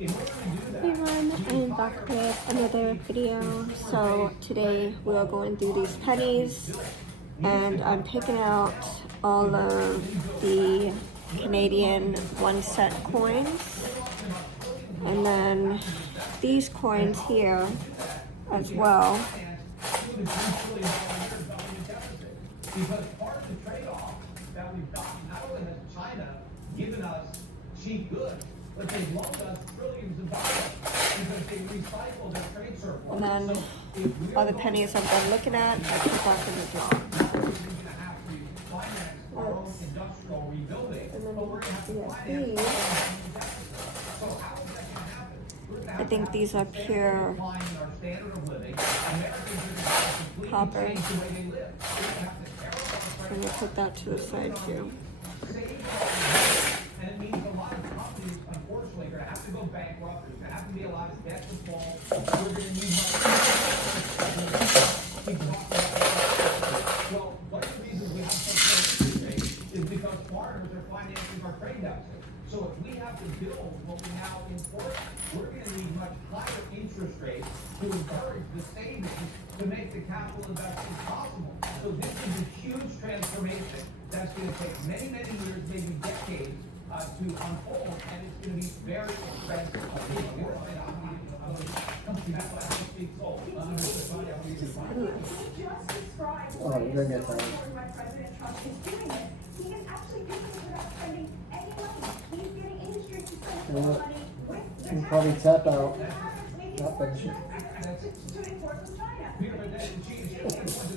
In order to do that, Hey everyone, I'm back with another video. So today we are going through these pennies and I'm picking out all of the Canadian 1-cent coins and then these coins here as well. because part of the trade-off that we've gotten, not only has China given us cheap goods, but they've loaned us trillions of dollars because they recycle their trade surplus. And then all the pennies I'm done looking at, I put back in the jar. We're going to have to finance our own industrial rebuilding, And then but we're going to have to we have finance these. So how is that going to happen? We're going to I think these are pure decline in our standard of living. Americans are going to have to completely copper. change the way they live. We're going to have to tear up our I'm gonna put that to the side too. and it means a lot of companies, unfortunately, are going to have to go bankrupt. There's going to have to be a lot of debt default. We're going to need money. Well, one of the reasons we have such low interest rates is because foreigners are financing our trade deficit. So if we have to build what we now import, we're going to need much higher interest rates to encourage the savings to make the capital investments possible. So this is a huge transformation that's going to take many, many years, maybe decades, to unfold, and it's going to be very expensive. Oh, you're gonna get that. President Trump is doing this. He is actually doing it without spending any money. He's getting industry to spend more money with You can probably tap out. maybe Not more finished. to import from China. There's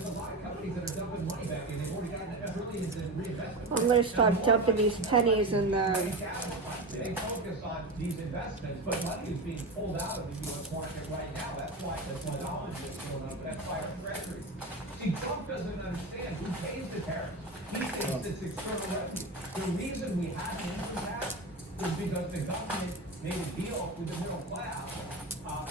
a lot of companies that are dumping money back in. They've already gotten billions in reinvestment. I'm gonna start dumping these pennies in the They focus on these investments, but money is being pulled out of the U.S. market right now. That's why the dollar is going up. That's why our treasury. See, Trump doesn't understand who pays the tariffs. He thinks it's external revenue. The reason we had an income tax is because the government made a deal with the middle class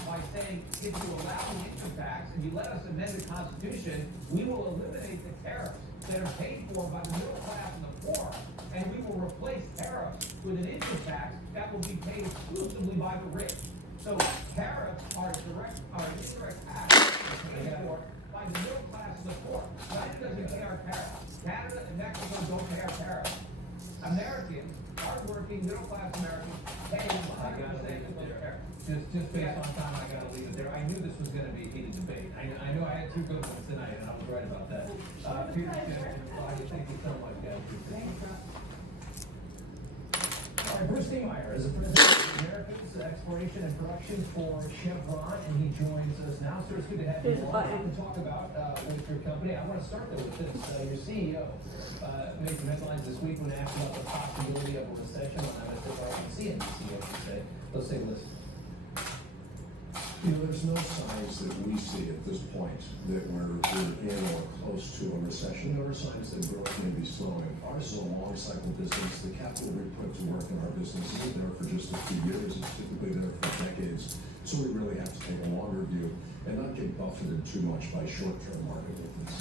by saying, if you allow the income tax and you let us amend the Constitution, we will eliminate the tariffs that are paid for by the middle class and the poor, and we will replace tariffs with an income tax that will be paid exclusively by the rich. So tariffs are an indirect tax paid for by the middle class and the poor. China doesn't pay our tariffs. Canada and Mexico don't pay our tariffs. Americans, hardworking middle class Americans, pay 100% of those tariffs. Just based on time, I gotta leave it there. I knew this was gonna be a heated debate. I know I had two good ones tonight, and I was right about that. Peter, thank you so much, guys. All right, Bruce Niemeyer is the president of Americas Exploration and Production for Chevron, and he joins us now. Sir, it's good to have you Here's a on. button. To talk about with your company. I want to start though with this. Your CEO made some headlines this week when asked about the possibility of a recession on MSNBC, I should say. Let's take a listen. You know, there's no signs that we see at this point that we're in or close to a recession. There are signs that growth may be slowing. Ours is a long cycle business. The capital we put to work in our business isn't there for just a few years. It's typically there for decades. So we really have to take a longer view and not get buffeted too much by short-term market movements.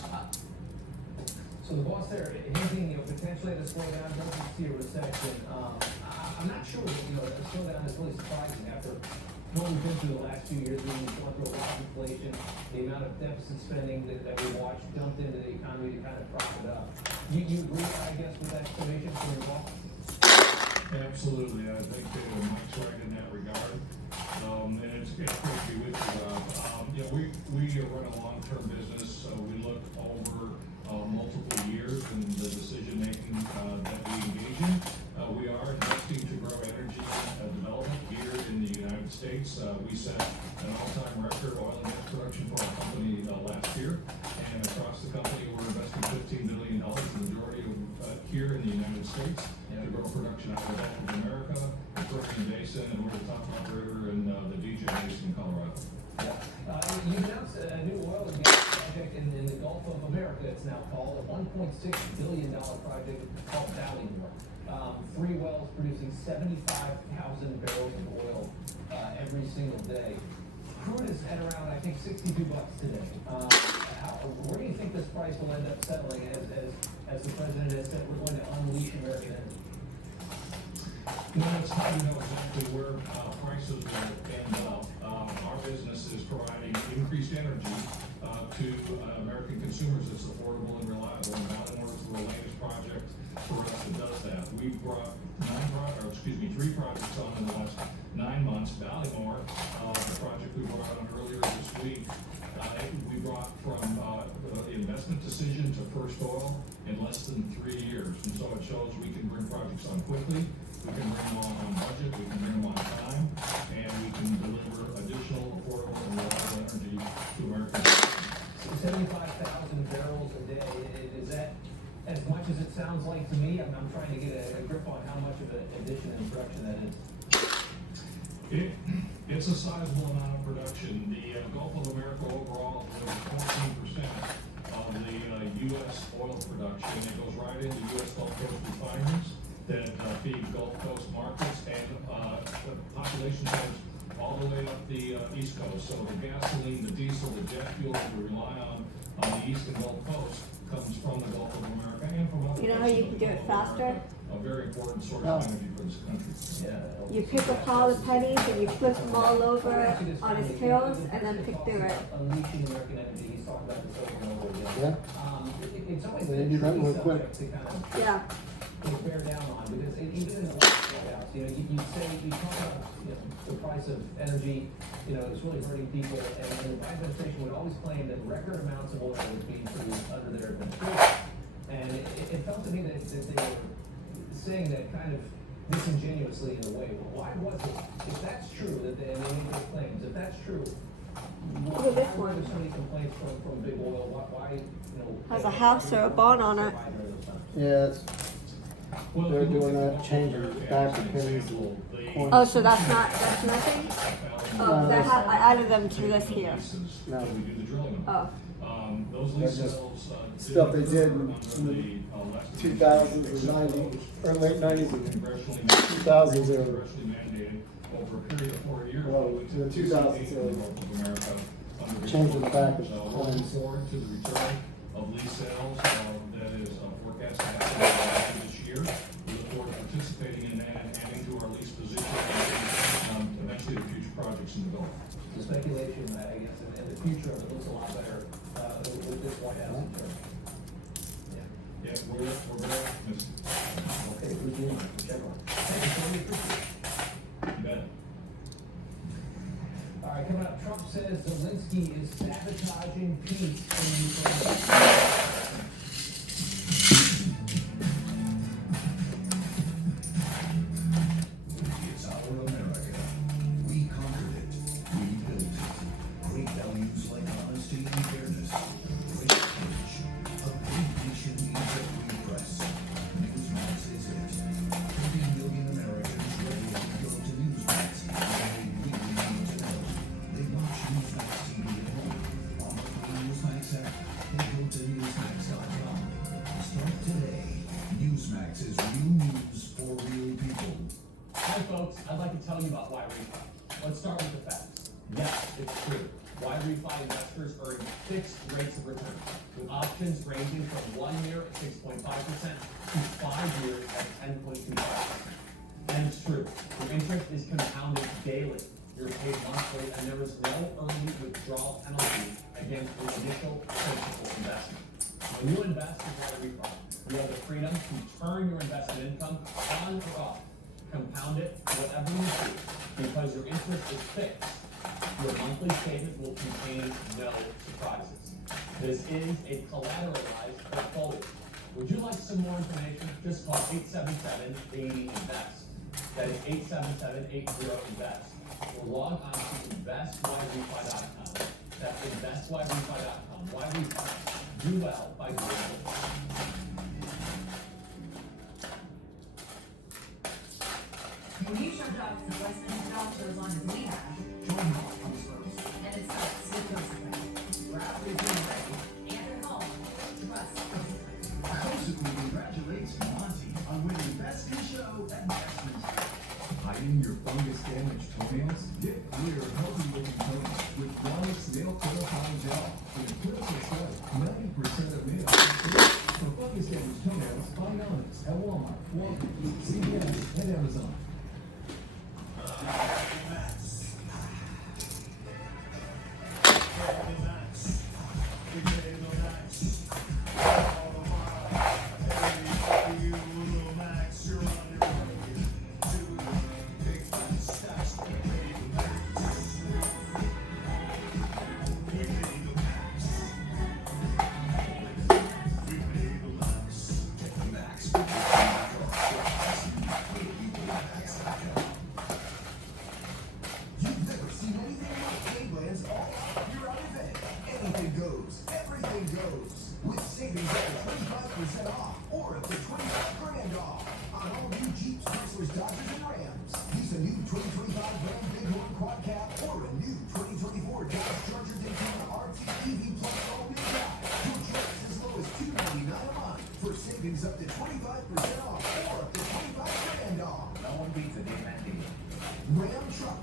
So the boss there hinting, potentially at a slowdown, doesn't see a recession. I'm not sure that, a slowdown is really surprising after what we've been through the last few years. We've gone through a lot of inflation, the amount of deficit spending that we watched dumped into the economy to kind of prop it up. You agree, I guess, with that estimation from your boss? Absolutely, I think Mike's right in that regard, and it's great to be with you, Rob. We run a long-term business, so we look over multiple years in the decision-making that we engage in. We are investing to grow energy development here in the United States. We set an all-time record oil and gas production for our company last year, and across the company we're investing $15 billion, the majority of here in the United States, to grow production out of the Gulf of America, the Permian Basin, and we're the top operator in the DJ Basin in Colorado. You announced a new oil and gas project in the Gulf of America, it's now called, a $1.6 billion project called Valleymore. 3 wells producing 75,000 barrels of oil every single day. Crude is at around, I think, $62 today. Where do you think this price will end up settling as the president has said we're going to unleash American energy? It's hard to know exactly where prices we brought 3 projects on in the last 9 months. Ballymore, the project we brought on earlier this week, we brought from the investment decision to first oil in less than 3 years. And so it shows we can bring projects on quickly, we can bring them on budget, we can bring them on time, and we can deliver additional affordable and reliable energy to Americans. 75,000 barrels a day, is that as much as it sounds like to me? I'm trying to get a grip on how much of an addition in production that is. It's a sizable amount of production. The Gulf of America overall delivers 14% of the U.S. oil production. It goes right into U.S. Gulf Coast refineries that feed Gulf Coast markets, and the population goes all the way up the East Coast. So the gasoline, the diesel, the jet fuel that we rely on the East and Gulf Coast comes from the Gulf of America and from other You know how you can do it faster? A very important source of energy for this country. Yeah. You pick up all the pennies and you flip them all over on his tails and then pick through it. Unleashing American energy, he's talked about this over and over again. Yeah. It's always They been do a that tricky real quick. subject to kind of Yeah. bear down on, because even in the White House, you talk about, the price of energy, it's really hurting people, and the Biden administration would always claim that record amounts of oil was being produced under their administration. And it felt to me that they were saying that kind of disingenuously in a way. Well, why was it? If that's true, that they made those claims, if that's true, Look at this why were one. there so many complaints from big oil? Why Has a house or a barn on it. Yeah, it's, Well, they're if you look doing at that, the changing Gulf of it back to America as an pennies example, and the- coins. Oh, so that's nothing? Oh, I added them to this here. No. That we do the drilling on. Oh. Those They're lease just sales, stuff they did in under the, last 2000s and 90s, or late 90s and congressionally 2000s, they were congressionally mandated over a period of 4 years. Well, we to the took 2000s, 68 in the Gulf of America under changing the back of So we're coins. looking forward to the return of lease sales that is forecast to happen this year. We look forward to participating in that and adding to our lease position and eventually the future projects in the Gulf. The speculation, I guess, and the future of it looks a lot better with this White House in terms. Yeah, we're very optimistic. Okay, who's doing it? Whichever one. Thank you, Tony, appreciate it. You bet. All right, coming up, Trump says Zelensky is sabotaging peace in Ukraine. It's our America. We conquered it. We built it. Great values like honesty and fairness. Great courage. A great nation needs every press. Newsmax is it. 30 million Americans ready to go to Newsmax. They really need to know. They watch Newsmax TV at home. On the free Newsmax app. They go to Newsmax.com. Start today. Newsmax is real news for real people. Hi, folks. I'd like to tell you about why refi. Let's start with the facts. Yes, it's true. Why refi investors earn fixed rates of return, with options ranging from 1 year at 6.5% to 5 years at 10.25%. And it's true. Your interest is compounded daily. You're paid monthly, and there is no early withdrawal penalty against the initial principal investment. When you invest in Why refi, you have the freedom to turn your investment income on or off. Compound it whatever you choose, because your interest is fixed. Your monthly statement will contain no surprises. This is a collateralized portfolio. Would you like some more information? Just call 877-80-INVEST. That is 877-80-INVEST. Or log on to investwhyrefi.com. That's investwhyrefi.com. Why refi? Do well by doing it. When you shop jobs at Westminster for as long as we have, join all comes first. And it starts with Josephine. We're out there doing ready. And at home, trust Josephine. Josephine congratulates Monty on winning Best in Show Advertisements. Hiding your fungus-damaged toenails? Get clear, healthy-looking toenails with flawless nail killer pollen gel. In a critical study, 90% of nails are safe. For fungus-damaged toenails, find Elements at Walmart, Walgreens, CVS, and Amazon.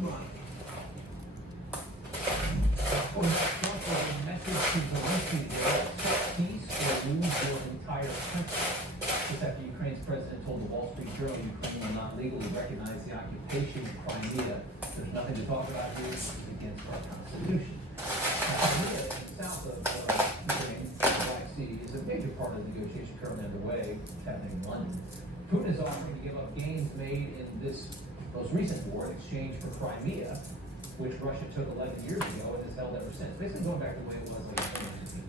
money. Well, Trump was a message to Zelensky there, accept peace or lose your entire country. Just after Ukraine's president told the Wall Street Journal Ukraine will not legally recognize the occupation of Crimea. There's nothing to talk about here. It's against our Constitution. Crimea, south of Ukraine, the Black Sea, is a major part of the negotiation currently underway, happening in London. Putin is offering to give up gains made in this most recent war in exchange for Crimea, which Russia took 11 years ago and has held ever since. Basically going back to the way it was like 2019.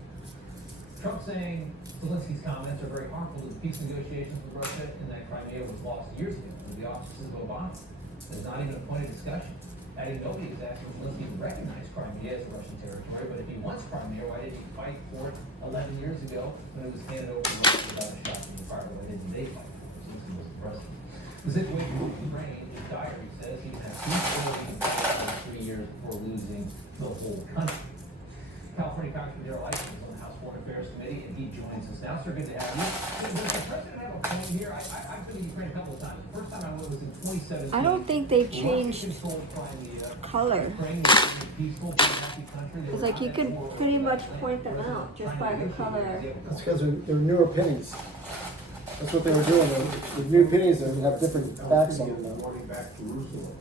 Trump saying Zelensky's comments are very harmful to the peace negotiations with Russia and that Crimea was lost years ago in the offices of Obama. There's not even a point of discussion. Adding nobody has asked for Zelensky to recognize Crimea as Russian territory, but if he wants Crimea, why did he fight for it 11 years ago when it was handed over to Russia without a shot in the fire? Why didn't they fight for it? Zelensky was the president. The situation with Ukraine, his diary says he can have peace for 3 years before losing the whole country. California Congressman Darrell Issa is on the House Foreign Affairs Committee, and he joins us now. Sir, good to have you. Does the president have a point here? I've been to Ukraine a couple of times. The first time I went was in 2017. I don't think they changed Russia-controlled Crimea. color. Ukraine was a peaceful, happy country. They It's were like you not could at war pretty with much Russia. point them out just by the color. That's because they're newer pennies. That's what they were doing. The new pennies that have different backs on them now. Wanting back Jerusalem.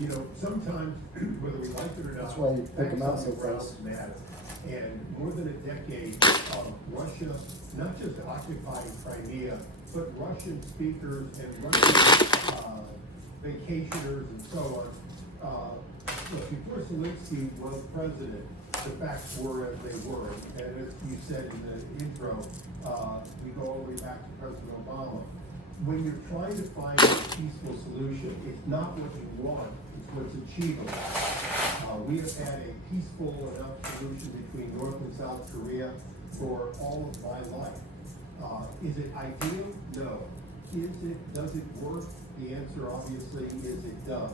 You know, sometimes, whether we like it or not, That's why you pick them out facts so on the ground fast. matter. And more than a decade of Russia, not just occupying Crimea, but Russian speakers and Russian vacationers and so on. Look, before Zelensky was president, the facts were as they were. And as you said in the intro, we go all the way back to President Obama. When you're trying to find a peaceful solution, it's not what you want, it's what's achievable. We have had a peaceful enough solution between North and South Korea for all of my life. Is it ideal? No. Does it work? The answer obviously is it does.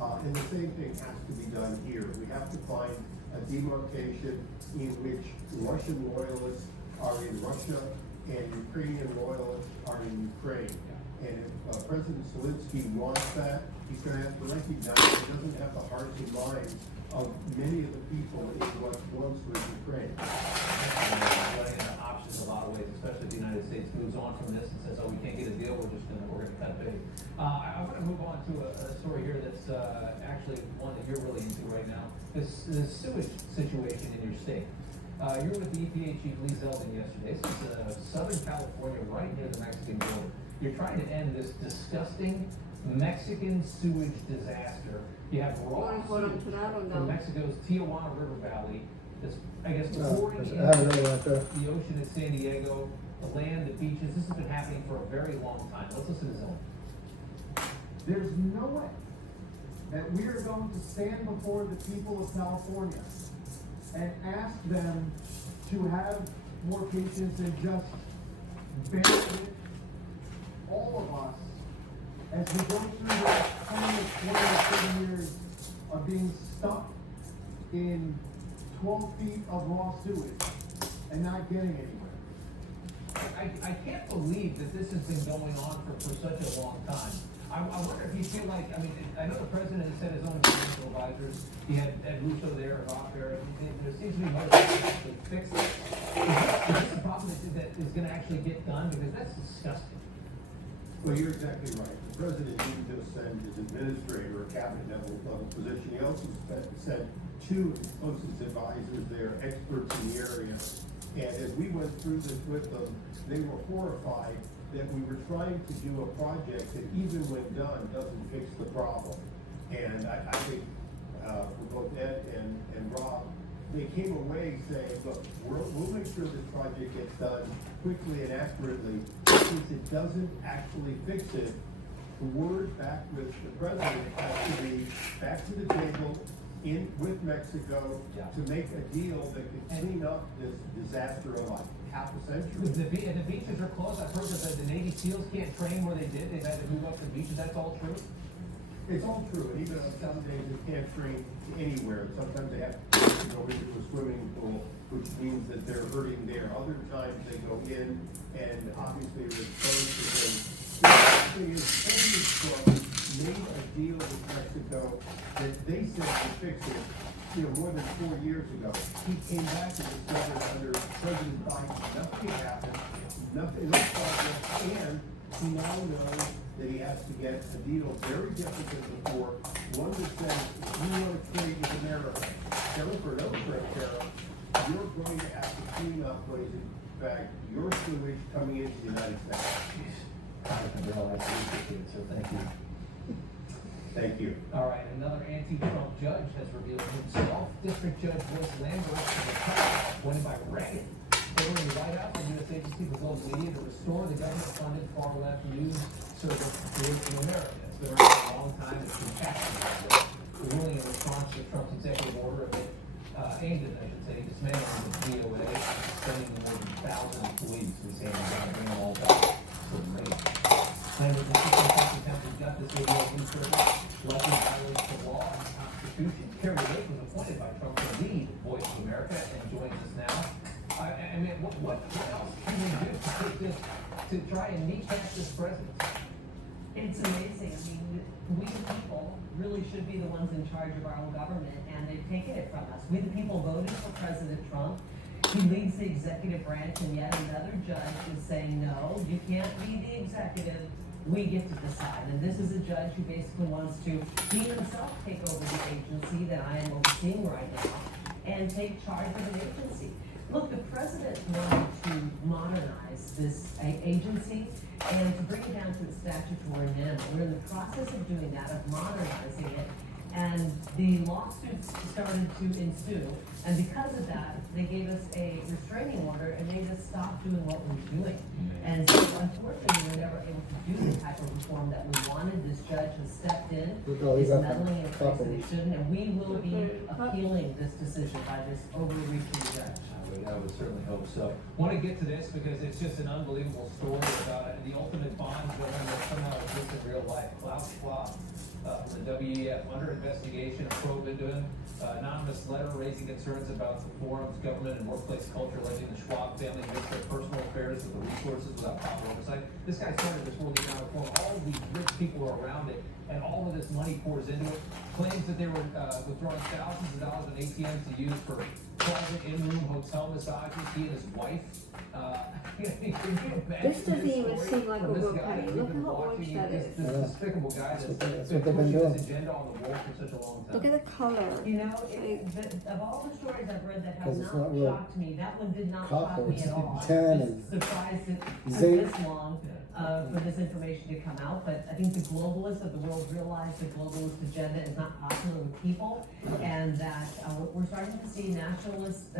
And the same thing has to be done here. We have to find a demarcation in which Russian loyalists are in Russia and Ukrainian loyalists are in Ukraine. And if President Zelensky wants that, he's going to have to recognize he doesn't have the hearts and minds of many of the people in what once was Ukraine. Running into options a lot of ways, especially if the United States moves on from this and says, "Oh, we can't get a deal. We're gonna cut bait." I want to move on to a story here that's actually one that you're really into right now. This sewage situation in your state. You were with the EPA chief Lee Zeldin yesterday. This is Southern California, right near the Mexican border. You're trying to end this disgusting Mexican sewage disaster. You have raw Hold on sewage to that one, from though. Mexico's Tijuana River Valley. That's, I guess, Oh, pouring I into have another right there. the ocean in San Diego, the land, the beaches. This has been happening for a very long time. Let's listen to Zeldin. There's no way that we are going to stand before the people of California and ask them to have more patience and just bear with all of us as we go through the 20 years of being stuck in 12 feet of raw sewage and not getting anywhere. I can't believe that this has been going on for such a long time. I wonder if you feel like, I mean, I know the president has sent his own financial advisors. He had Russo there, Roth there. There seems to be motivation to actually fix it. Is this a problem that is going to actually get done? Because that's disgusting. Well, you're exactly right. The president didn't just send his administrator a cabinet level position. He also sent two of his closest advisors. They're experts in the area. And as we went through this with them, they were horrified that we were trying to do a project that even when done doesn't fix the problem. And I think for both Ed and Rob, they came away saying, look, we'll make sure this project gets done quickly and accurately. Since it doesn't actually fix it, the word back with the president has to be back to the table with Mexico to make a deal that could clean up this disaster of like half a century. The beaches are closed. I've heard that the Navy SEALs can't train where they did. They've had to move up the beaches. That's all true. It's all true, and even on some days they can't train anywhere. Sometimes they have to go into a swimming pool, which means that they're hurting there. Other times they go in and obviously are exposed to things. The thing is, every truck made a deal with Mexico that they said would fix it, more than 4 years ago. He came back and discovered under President Biden, nothing happened, nothing, no progress, and he now knows that he has to get a deal very different than before, one that says, if you want to trade with America, for no trade tariff, you're going to have to clean up what is in fact your sewage coming into the United States. So thank you. Thank you. All right, another anti-Trump judge has revealed himself. District Judge Royce Lambert was appointed by Reagan, ordering the White House and U.S. Agency for Global Media to restore the government-funded far-left news service Voice of America. It's been around for a long time. It's been captured. The ruling in response to Trump's executive order aimed at, I should say, dismantling the DOA, sending more than 1,000 employees. We say we're going to bring them all back to the race. Lambert, the Assistant County Justice Radio News Service, likely violates the law and the Constitution. Kerry Lake was appointed by Trump to lead Voice of America and joins us now. I mean, what else can we do to take this, to try and kneecap this president? It's amazing. I mean, we the people really should be the ones in charge of our own government, and they've taken it from us. We the people voted for President Trump. He leads the executive branch, and yet another judge is saying, no, you can't be the executive. We get to decide. And this is a judge who basically wants to, he himself, take over the agency that I am overseeing right now and take charge of an agency. Look, the president wanted to modernize this agency and to bring it down to its statutory minimum. We're in the process of doing that, of modernizing it. And the lawsuits started to ensue. And because of that, they gave us a restraining order and made us stop doing what we were doing. And so unfortunately, we were never able to do the type of reform that we wanted. This judge has stepped in, is meddling in places that he shouldn't, and we will be appealing this decision by this overreaching judge. I would certainly hope so. Want to get to this because it's just an unbelievable story about the ultimate bond villain that somehow exists in real life. Klaus Schwab from the WEF under investigation, a probe into him. Anonymous letter raising concerns about the forum's government and workplace culture, alleging the Schwab family mixed their personal affairs with the resources without proper oversight. This guy started this World Economic Forum. All of these rich people are around it, and all of this money pours into it. Claims that they were withdrawing thousands of dollars in ATMs to use for private in-room hotel massages. He and his wife. This doesn't even seem like a real penny. Look at how orange that is. This despicable guy that's been they've been pushing doing. this agenda on the wall for such a long time. Look at the color. You know, of all the stories I've read that have 'Cause it's not not real shocked me, that one did not copper, shock me it's at all. tin I was and surprised it took zinc. this long for this information to come out, but I think the globalists of the world realize the globalist agenda is not popular with people, and that we're starting to see nationalist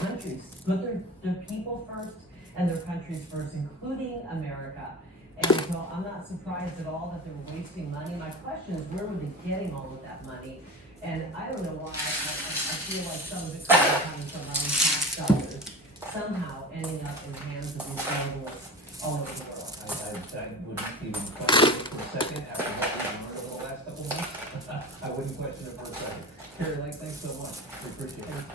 countries put their people first and their countries first, including America. And so I'm not surprised at all that they were wasting money. My question is, where were they getting all of that money? And I don't know why, I feel like some of it could be coming from our own tax dollars, somehow ending up in the hands of these globalists all over the world. I wouldn't even question it for a second after what we learned over the last couple months. I wouldn't question it for a second. Kerry Lake, thanks so much. We appreciate it.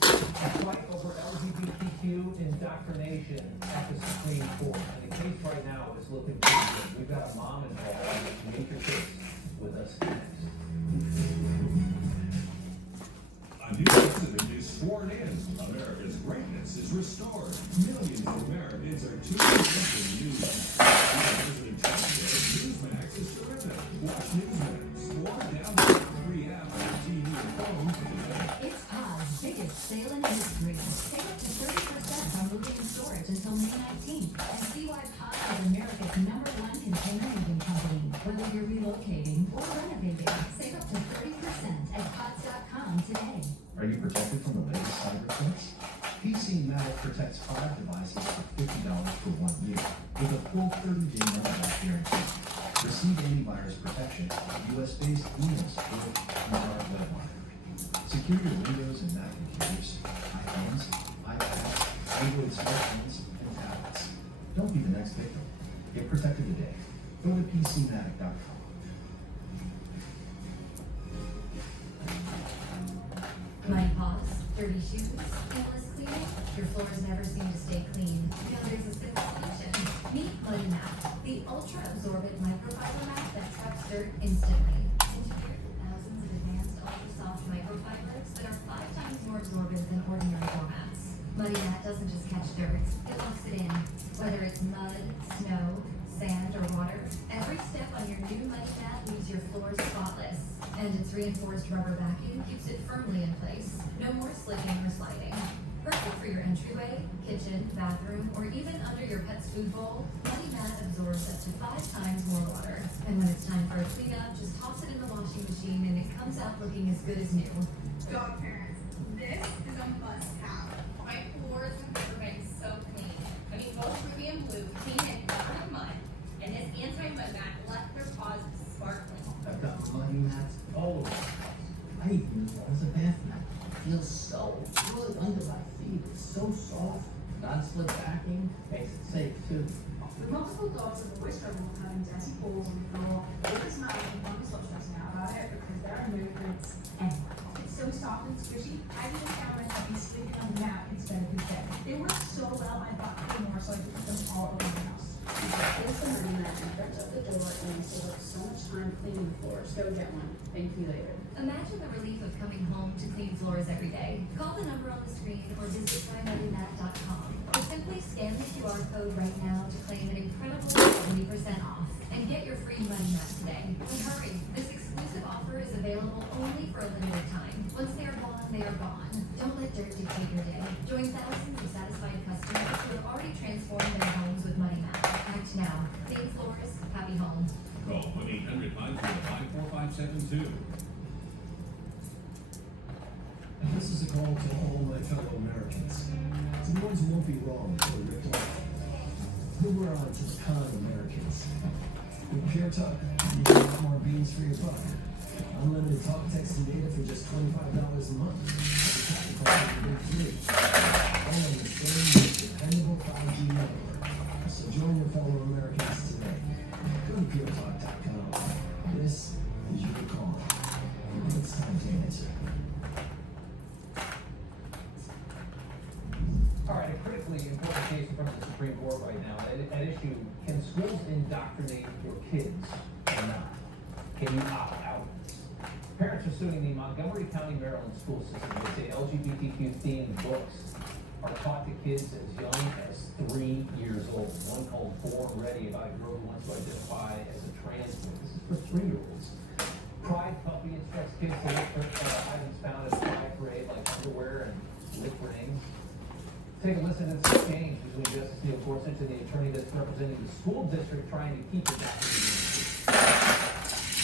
A fight over LGBTQ indoctrination at the Supreme Court. And the case right now is looking pretty good. We've got a mom involved. Make your case with us next. A new president is sworn in. America's greatness is restored. Millions of Americans are tuning into news. President Trump says Newsmax is terrific. Watch Newsmax or download the free app on your TV and phone today. It's Pod's biggest sale in history. Save up to 30% on moving and storage until May 19th. And see why Pod is America's #1 container moving company. Whether you're relocating or renovating, save up to 30% at pods.com today. Are you protected from the latest cyber threats? PCMatic protects 5 devices for $50 for 1 year with a full 30-day money-back guarantee. Receive antivirus protection with US-based email support and our web monitoring. Secure your Windows and Mac computers, iPhones, iPads, Android smartphones, and tablets. Don't be the next victim. Get protected today. Go to PCMatic.com. Muddy paws, dirty shoes, endless cleaning. Your floors never seem to stay clean. You know there's a simple solution. Meet Muddy Mat. The ultra-absorbent microfiber mat that traps dirt instantly. Engineered with thousands of advanced ultra-soft microfibers that are 5 times more absorbent than ordinary floor mats. Muddy Mat doesn't just catch dirt, it locks it in. Whether it's mud, snow, sand, or water, every step on your new Muddy Mat leaves your floors spotless. And its reinforced rubber backing keeps it firmly in place. No more slipping or sliding. Perfect for your entryway, kitchen, bathroom, or even under your pet's food bowl, Muddy Mat absorbs up to 5 times more water. And when it's time for a cleanup, just toss it in the washing machine and it comes out looking as good as new. Dog parents, this is a must-have. My floors have never been so clean. I mean, both Ruby and Blue clean and covered in mud, and this anti-mud mat left their paws sparkling. I've got muddy mats all over the house. I even use one as a bath mat. Feels so good under my feet. It's so soft. Non-slip backing makes it safe too. With multiple dogs that always struggle with having dirty balls on the floor, all this matters and one stop stressing out about it because there are movements everywhere. It's so soft and squishy, I even found myself sleeping on the mat instead of the bed. They work so well, I bought 3 more so I could put them all over the house. There's the Muddy Mat in front of the door and you save up so much time cleaning the floors. Go get one. Thank you later. Imagine the relief of coming home to clean floors every day. Call the number on the screen or visit trymuddymat.com. Or simply scan the QR code right now to claim an incredible 70% off. And get your free Muddy Mat today. And hurry, this exclusive offer is available only for a limited time. Once they are gone, they are gone. Don't let dirt dictate your day. Join thousands of satisfied customers who have already transformed their homes with Muddy Mat. Act now. Clean floors, happy home. Call 1-800-545-4572. This is a call to all my fellow Americans, to the ones who won't be wrong or ripped off. Who were on to the con Americans. With Pure Talk, you get a lot more beans for your buck. Unlimited talk, text, and data for just $25 a month. Every time you call, you get 3. All on the same dependable 5G network. So join your fellow Americans today. Go to puretalk.com. This is your call. It's time to answer. All right, a critically important case in front of the Supreme Court right now. At issue, can schools indoctrinate your kids or not? Can you opt out? Parents are suing the Montgomery County, Maryland school system. They say LGBTQ-themed books are taught to kids as young as 3 years old. One called Born Ready about a girl who wants to identify as a trans boy. This is for 3-year-olds. Pride Puppy instructs kids to look for items found at a Pride parade like underwear and lip rings. Take a listen to this exchange between Justice Neil Gorsuch and the attorney that's representing the school district trying to keep it back in the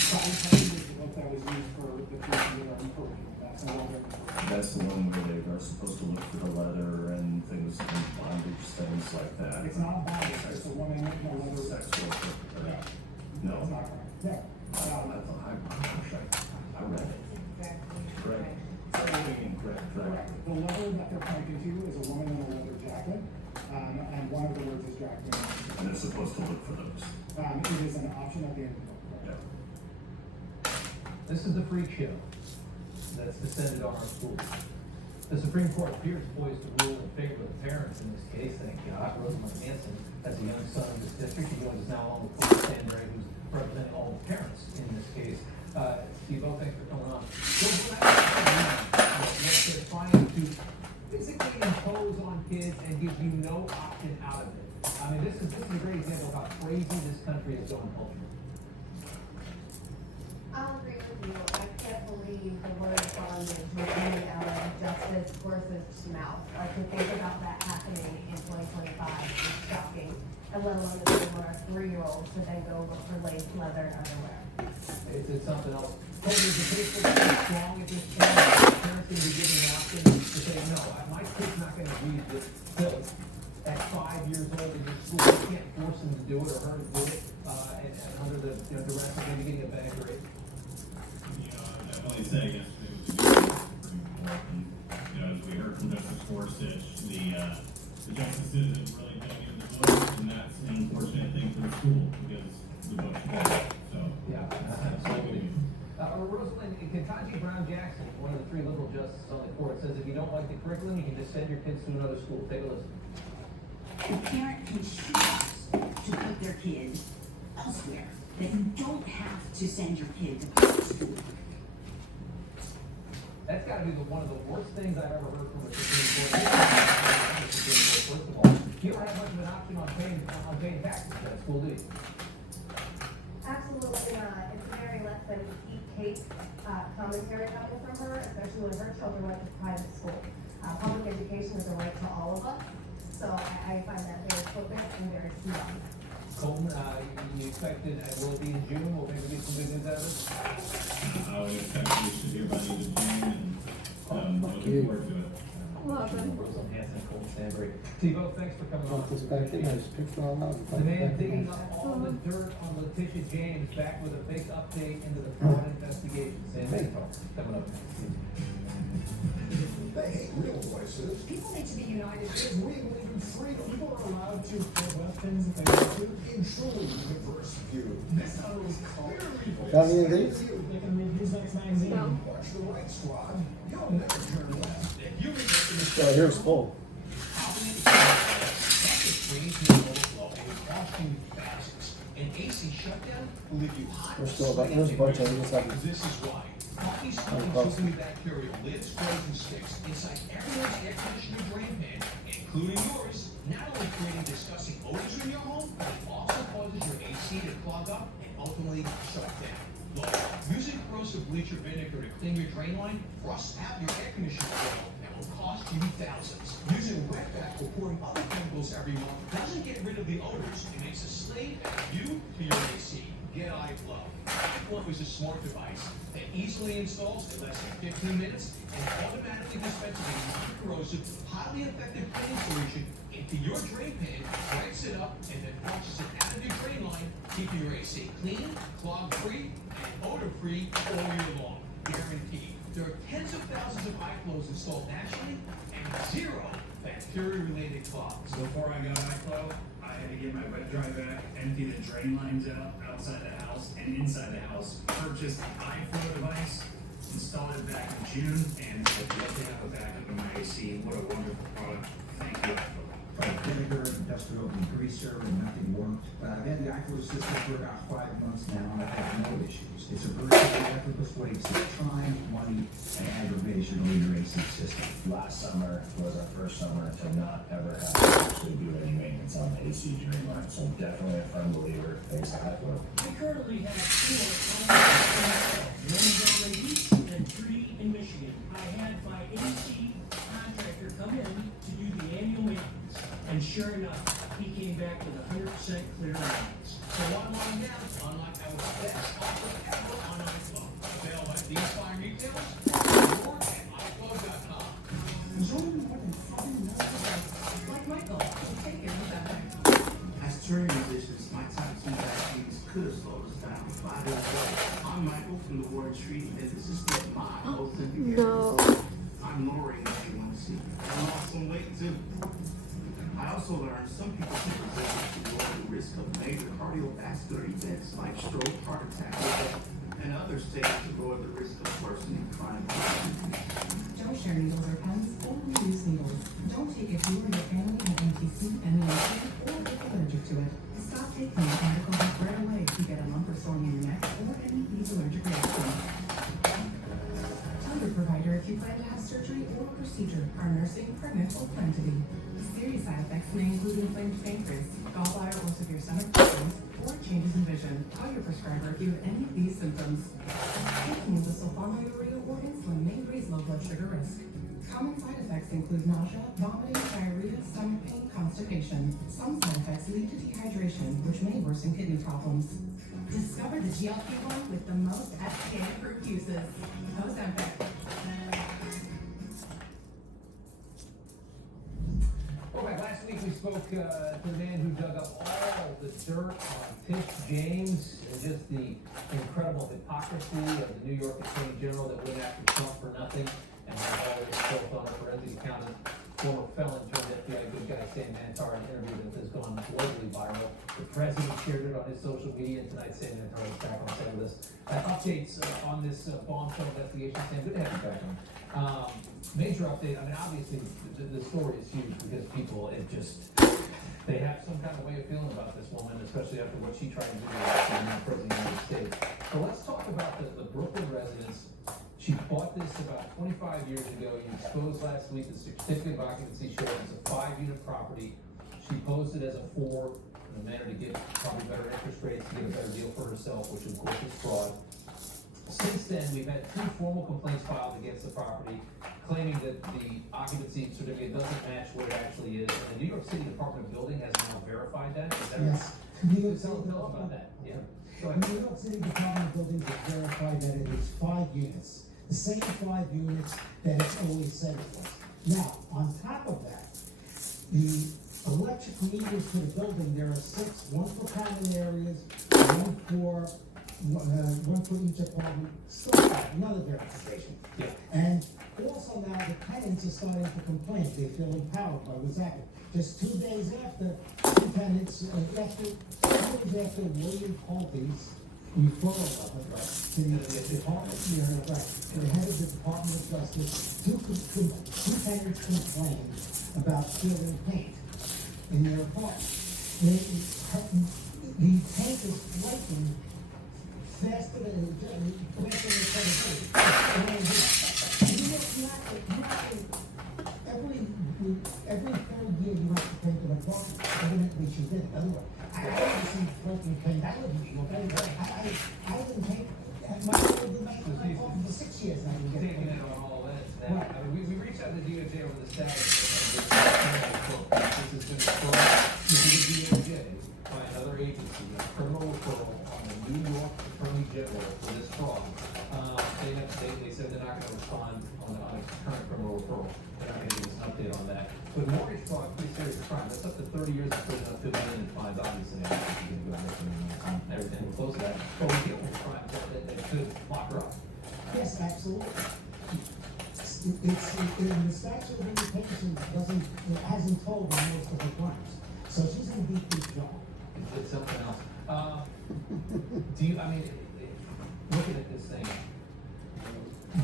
Pride Puppy is the book that was used for the curriculum curriculum. That's no longer. That's the one where they are supposed to look for the leather and things and bondage, things like that. It's not bondage, it's a woman in a leather. Sex work. Yeah. No. That's not correct. Yeah. I read it. Correct. Correct. The leather that they're pointing to is a woman in a leather jacket, and one of the words is drag queen. And they're supposed to look for those. It is an option at the end of the book. Yeah. This is the freak show that's descended on our schools. The Supreme Court appears poised to rule in favor of the parents in this case, thank God. Rosamund Hanson has a young son in this district. He joins us now along with Paul Stanbury, who's representing all the parents in this case. Steve, thanks for coming on. What they're trying to physically impose on kids and give you no option out of it. I mean, this is a great example of how crazy this country is going culturally. I'll agree with you. I can't believe the words bondage were coming out of Justice Gorsuch's mouth. Like, to think about that happening in 2025 is shocking. And let alone that they were a 3-year-old to then go look for lace leather underwear. It's something else. Totally, the case is strong at this point. Parents can be given an option to say, no, my kid's not going to read this filth at 5 years old in your school. You can't force them to do it or her to do it, and under the duress of maybe getting a bad grade. Definitely say yesterday was pretty important. As we heard from Justice Gorsuch, the justice isn't really going into the books, and that's an unfortunate thing for the school because the books are bad. So yeah, absolutely. Rosalind, Ketanji Brown Jackson, one of the 3 liberal justices on the court, says if you don't like the curriculum, you can just send your kids to another school. Take a listen. The parent can choose to put put their kid elsewhere, that you don't have to send your kid to public school. That's gotta be one of the worst things I've ever heard from a Supreme Court. First of all, you don't have much of an option on paying taxes at school, do you? Absolutely not. It's a very less than eat cake commentary coming from her, especially when her children went to private school. Public education is a right to all of us, so I find that very flippant and very smart. Colton, you expected, will it be in June? Will maybe get some good news out of this? I would expect we should hear by the end of June, and looking forward to it. Roseanne Hanson, Colton Stanbury. T-Bo, thanks for coming on. This back in, I just picked it all out. The man digging up all the dirt on Letitia James, back with a big update into the fraud investigation. Sam Mentor coming up next. They hate real voices. People need to be united. We believe in freedom. People are allowed to put weapons if they want to. In truly diverse view. This tunnel is clearly Got any of these? They can read Newsmax magazine. No. Watch the right squad. You'll never turn left. If you read this Yeah, here's full. An AC shutdown will leave you hot. There's still about, there's a bunch of them. Just like, This is why. Coffee smelling sugary bacterial lids, frozen sticks inside everyone's air conditioning drain pan, including yours, not only creating disgusting odors in your home, but it also causes your AC to clog up and ultimately shut down. Look, using corrosive bleach or vinegar to clean your drain line frosts out your air conditioning oil and will cost you thousands. Using wetback or pouring other chemicals every month doesn't get rid of the odors. It makes a slave out of you to your AC. Get iFlow. iFlow is a smart device that easily installs in less than 15 minutes and automatically dispenses a non-corrosive, highly effective cleaning solution into your drain pan, breaks it up, and then flushes it out of your drain line, keeping your AC clean, clog-free, and odor-free all year long. Guaranteed. There are tens of thousands of iFlows installed nationally and zero bacteria-related clogs. Before I got iFlow, I had to get my wet dry vac, empty the drain lines out outside the house and inside the house. Purchased an iFlow device, installed it back in June, and I'd love to have a backup in my AC. What a wonderful product. Thank you, iFlow. Vinegar, industrial degreaser, and nothing worked. But I've had the iFlow system for about 5 months now, and I've had no issues. It's a versatile, effortless way to save time, money, and aggravation on your AC system. Last summer was our first summer to not ever have to actually do any maintenance on the AC drain line. So definitely a firm believer. Thanks to iFlow. I currently have 4 one down in East and 3 in Michigan. I had my AC contractor come in to do the annual maintenance, and sure enough, he came back with 100% clear lines. So one line down, unlike our best offer ever on iFlow. Available at these fine retailers or at iFlow.com. Like Michael, take care of that. As touring musicians, my top 2 vaccines could have slowed us down 5 years ago. I'm Michael from the Ward Treaty, and this is just my Ozempic. No. I'm lowering A1C. I lost some weight too. I also learned some people take resistance to lower the risk of major cardiovascular events like stroke, heart attack, and others take it to lower the risk of worsening chronic disease. Don't share needles or pens, only use needles. Don't take it if you or your family have NTC, MENT, or if allergic to it. Stop taking it and medical help right away if you get a lump or sore in your neck or any of these allergic reactions. Tell your provider if you plan to have surgery or procedure, are nursing, pregnant, or plan to be. Serious side effects may include inflamed pancreas, gallbladder or severe stomach problems, or changes in vision. Tell your prescriber if you have any of these symptoms. Taking sulfonylurea or insulin may raise low blood sugar risk. Common side effects include nausea, vomiting, diarrhea, stomach pain, constipation. Some side effects lead to dehydration, which may worsen kidney problems. Discover the GLP-1 with the most FDA-approved uses. Ozempic. Alright, last week we spoke to the man who dug up all the dirt on Tish James and just the incredible hypocrisy of the New York Attorney General that went after Trump for nothing and had all this built on a forensic accountant, former felon turned FBI good guy Sam Mantar, an interview that has gone globally viral. The president shared it on his social media, and tonight Sam Mantar is back on set with us. Updates on this bombshell investigation. Sam, good to have you back on. Major update. I mean, obviously, the story is huge because people, they have some kind of way of feeling about this woman, especially after what she tried to do as the now president of the United States. So let's talk about the Brooklyn residence. She bought this about 25 years ago. You exposed last week the certificate of occupancy showed it's a 5-unit property. She posed it as a 4 in a manner to get probably better interest rates, to get a better deal for herself, which of course is fraud. Since then, we've had 2 formal complaints filed against the property, claiming that the occupancy certificate doesn't match what it actually is. And the New York City Department of Building has now verified that. Is that Yes. New York Tell City us about that. Yeah. Go New ahead. York City Department of Buildings has verified that it is 5 units, the same 5 units that it's always said it was. Now, on top of that, the electric meters for the building, there are 6, 1 for common areas, one for each apartment, still another verification. Yeah. And also now the tenants are starting to complain, they feel empowered by what's happening. Just 2 days after, 2 tenants, 2 days after William Colby's referral of it to the Department, to the head of the Department of Justice, 2 tenants complained about spilling paint in their apartment. The paint is flaking faster than every 3rd year you have to paint an apartment. Evidently she did it. Otherwise, I haven't seen flaking paint. I live in New York. I didn't paint. My apartment for 6 years now. Taking it on all ends. Now, I mean, we reached out to DOJ over the status of this has been referred to the DOJ by another agency, a criminal referral on the New York Attorney General for this fraud. They said they're not going to respond on a current criminal referral. They're not going to give us an update on that. But mortgage fraud, pretty serious crime. That's up to 30 years in prison, up to $1 million in fines. Obviously, I don't think you can go back and everything close to that. But we deal with crimes that could lock her up. Yes, absolutely. The statute of limitations hasn't told on most of the crimes. So she's in deep trouble. It's something else. Looking at this thing,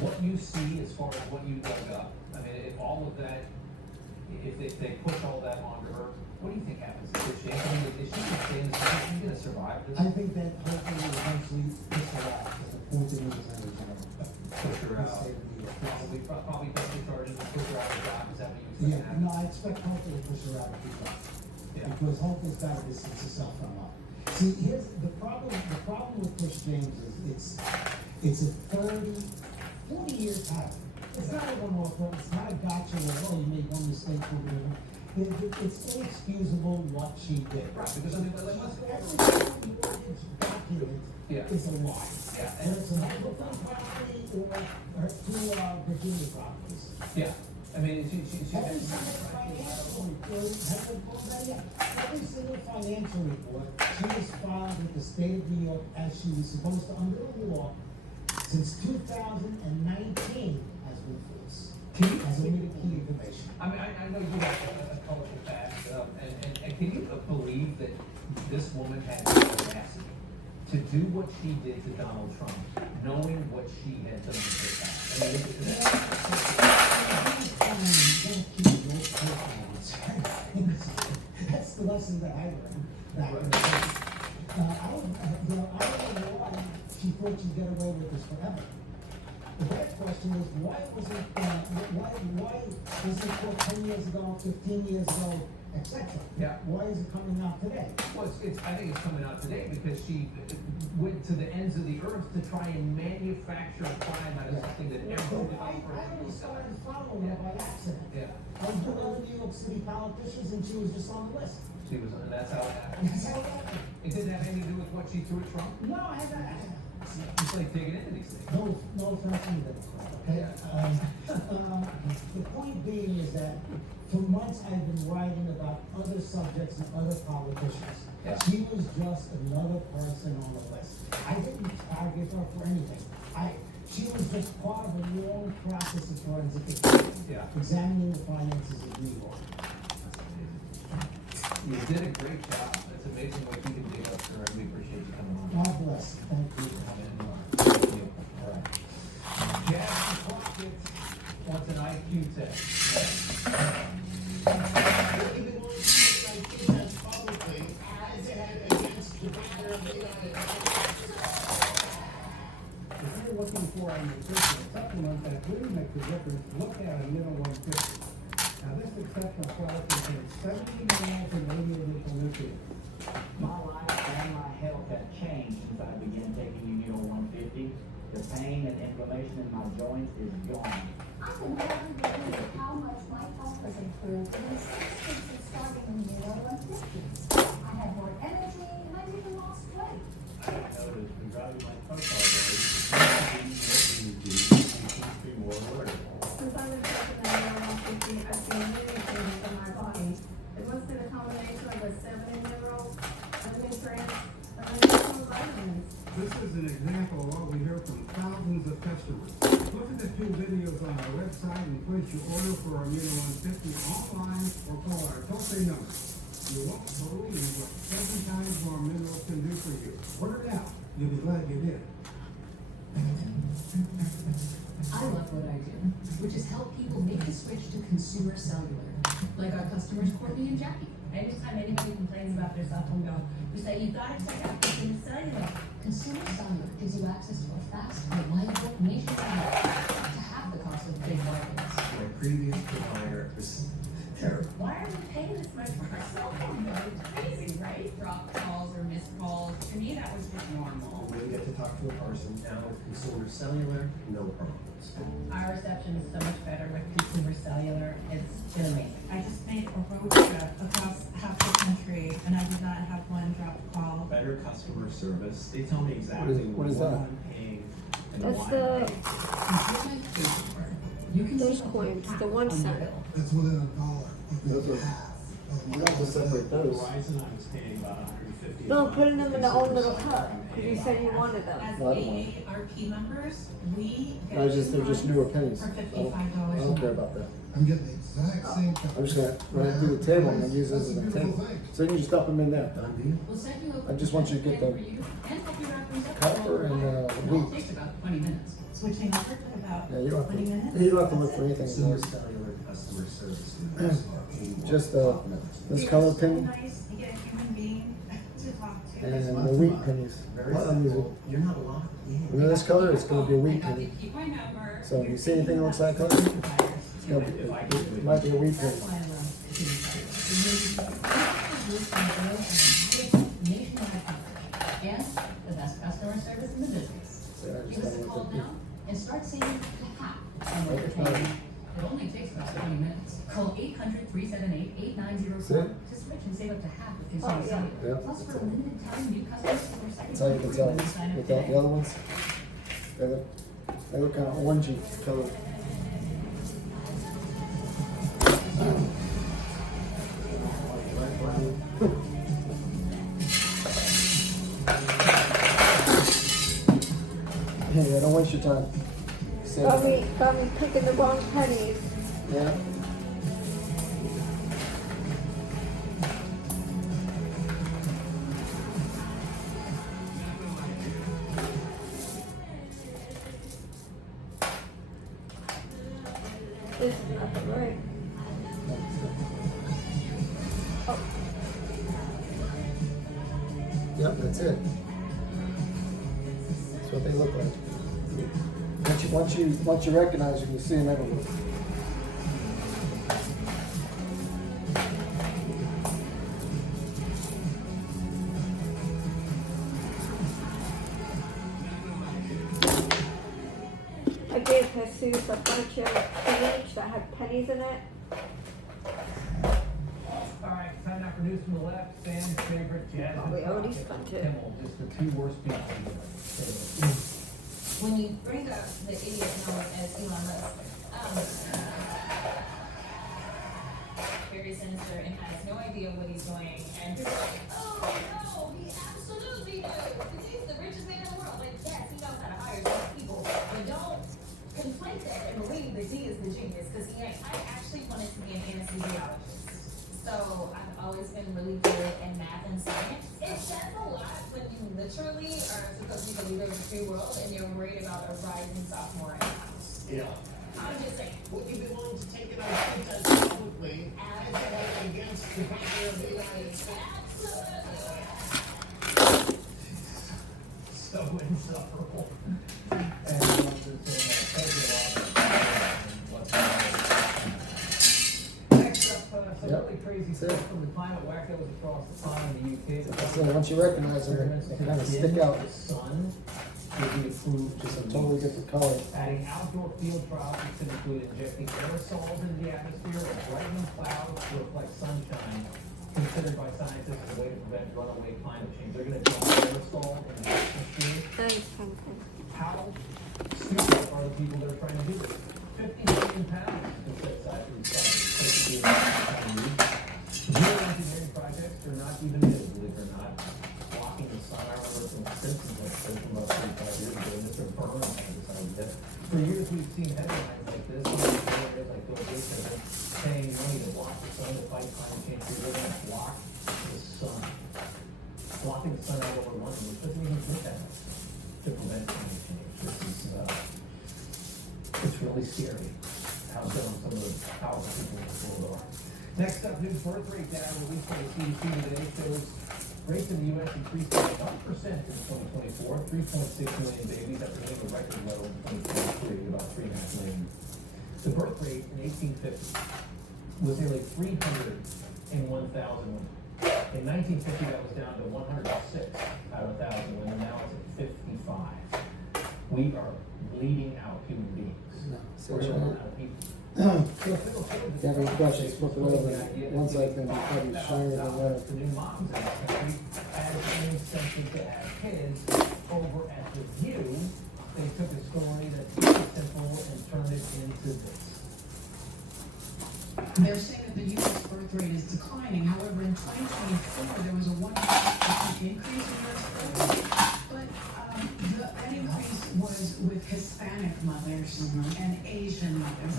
what you see as far as what you dug up, I mean, if all of that, if they push all that onto her, what do you think happens? Is she going to survive this? I think that hopefully eventually push her out to the point that it was any kind of Push her out. Probably pressing charges and push her out of the job. Is that what you expect? Yeah, no, I expect hopefully to push her out of the job. Yeah. Because hope has got to distance itself from her. See, here's the problem with Push James is it's a 40 year pattern. It's not a one-off, it's not a gotcha or, oh, you made one mistake or whatever. It's inexcusable what she did. Right, because I mean, let's every mortgage document is a lie. Yeah. And it's a Brooklyn property or 2 Virginia properties. Yeah. I mean, she's Every single financial report she has filed with the state of New York as she was supposed to under the law since 2019 has been false. Has omitted key information. I mean, I know you have a colorful past, and can you believe that this woman had the audacity to do what she did to Donald Trump, knowing what she had done to her past? I mean, That's the lesson that I learned back in the day. I don't know why she thought she'd get away with this forever. The bad question is, why was it caught 10 years ago, 15 years ago, etc.? Yeah. Why is it coming out today? Well, I think it's coming out today because she went to the ends of the earth to try and manufacture a crime out of something that everyone I only started following her by accident. Yeah. I was one of the New York City politicians and she was just on the list. She was, and that's how it happened. That's how it happened. It didn't have anything to do with what she threw at Trump? No, I haven't. It's like digging into these things. No offense either, okay? The point being is that for months I've been writing about other subjects and other politicians. Yeah. She was just another person on the list. I didn't target her for anything. She was just part of a long process of forensic examining the finances of New York. You did a great job. It's amazing what you can dig up, sir, and we appreciate you coming on. God bless. Thank you. Thank you. All right. Jazz Crockett wants an IQ test. the difference, look at a middle 150. Now this exceptional product contains 70 minerals and 80 additional nutrients. My life and my health have changed since I began taking Immuno 150. The pain and inflammation in my joints is gone. I can hardly believe how much my health has improved in 6 weeks of starting Immuno 150. I had more energy and I even lost weight. I noticed regarding my profile days, seems to be more alert. Since I've been taking the Immuno 150, I've seen many changes in my body. It must be the combination of the 70 minerals, the nutrients, and the natural vitamins. This is an example of what we hear from thousands of customers. Look at the 2 videos on our website and place your order for our Immuno 150 online or call our toll-free number. You won't believe what 7 times more minerals can do for you. Order now. You'll be glad you did. I love what I do, which is help people make the switch to consumer cellular, like our customers Courtney and Jackie. Anytime anybody complains about their cell phone bill, we say, you gotta check out consumer cellular. Consumer cellular gives you access to a fast, reliable, nationwide to half the cost of big wireless. My previous provider was terrible. Why are we paying this much for our cell phone bill? It's crazy, right? Drop calls or missed calls. To me, that was just normal. When you get to talk to a person, now with consumer cellular, no problems. Our reception is so much better with consumer cellular. It's been amazing. I just made a road trip across half the country and I did not have one drop call. Better customer service. They tell me exactly What is that? I'm paying and That's why the You can those coins, the 1 cent. That's within $1. Those are, you have to separate those. Verizon, I was paying about $150. No, putting them in their own little cup, because you said you wanted them. As Well, I don't want AARP members, we get No, they're just newer pennies. for I $55 don't care about that. I'm getting the exact same. I'm just gonna run it through the table and then use this as a table. So you can just dump them in there. We'll set you up. I just want you to get the for you and help you wrap things up. copper and the It all wheat. takes about 20 minutes. switching over for about Yeah, you don't have 20 to, minutes. you don't have to look for anything. Consumer else. cellular customer service units are able Just this You're color so pin nice. You get a human being to talk to. and the wheat pennies. very Well, I'm using- simple. You're not locked in. You know this color, it's gonna be a wheat I got penny. to keep my number. So if you see anything that looks like color, it's gonna be, it might be a wheat penny. That's why I love nationwide coverage and the best customer service in the business. Yeah, I just Give us a don't call want to- now and start saving half on what you're paying. It only takes about 20 minutes. Call 800-378-8904 See? to switch and save up to half with consumer Oh, yeah. cellular. Yeah. Plus, for a limited time, new customers get their second That's how you can tell when you sign up without today. the other ones. They look kind of orangey color. Yeah, don't waste your time. Save it. Got me picking the wrong pennies. Yeah. This is nothing, right? Oh, Yep, that's it. That's what they look like. Once you recognize them, you see them everywhere. I gave Jesus a bunch of spinach that had pennies in it. Alright, time now for news from the left. Sam's favorite jazz. Oh, we already spent it. Kimmel, just the two worst people. When you bring up the idiot known as Elon Musk, very sinister and has no idea what he's doing, and people are like, oh no, he absolutely knows, because he's the richest man in the world. Like, yes, he knows how to hire these people, but don't conflate that and believe that he is the genius, because he ain't. I actually wanted to be an anesthesiologist. So I've always been really good in math and science. It says a lot when you literally are supposed to be the leader of the free world and you're worried about a rising sophomore in the house. Yeah. I'm just saying. Would you be willing to take it on protest publicly as a vote against the President of the United States? Absolutely. So insufferable. And crazy stuff from the climate wackos across the pond in the UK. So once you recognize them, they kind of stick out. The sun will be approved Just a totally different color. Adding outdoor field trials could include injecting aerosols into the atmosphere or brightening clouds to reflect sunshine, considered by scientists as a way to prevent runaway climate change. They're going to drop aerosol in the atmosphere. How stupid are the people that are trying to do this? 50 million pounds is set aside for these projects. Geoengineering projects are not even new, believe it or not. Blocking the sun. I remember some Simpsons episodes from about 35 years ago. Mr. Burns had this idea. For years we've seen headlines like this, areas like globalists have been paying money to block the sun to fight climate change. We're going to block the sun. Blocking the sun out over London, which doesn't even look that much to prevent climate change. This is, it's really scary how dumb some of the powerful people in this world are. Next up, new birth rate data released by the CDC today shows rates in the U.S. increased by 1% in 2024, 3.6 million babies after hitting a record level in 2023, about 3.5 million. The birth rate in 1850 was nearly 301,000 women. In 1950, that was down to 106 out of 1,000 women. Now it's at 55. We are bleeding out human beings. So We're running out of people. You have any questions, flip it over. One side's going to be probably shinier than the other. The new moms in this country had an incentive to have kids. Over at The View, they took a story that's very simple and turned it into this. They're saying that the U.S. birth rate is declining. However, in 2024, there was a 1% increase in U.S. birth rate. But that increase was with Hispanic mothers and Asian mothers.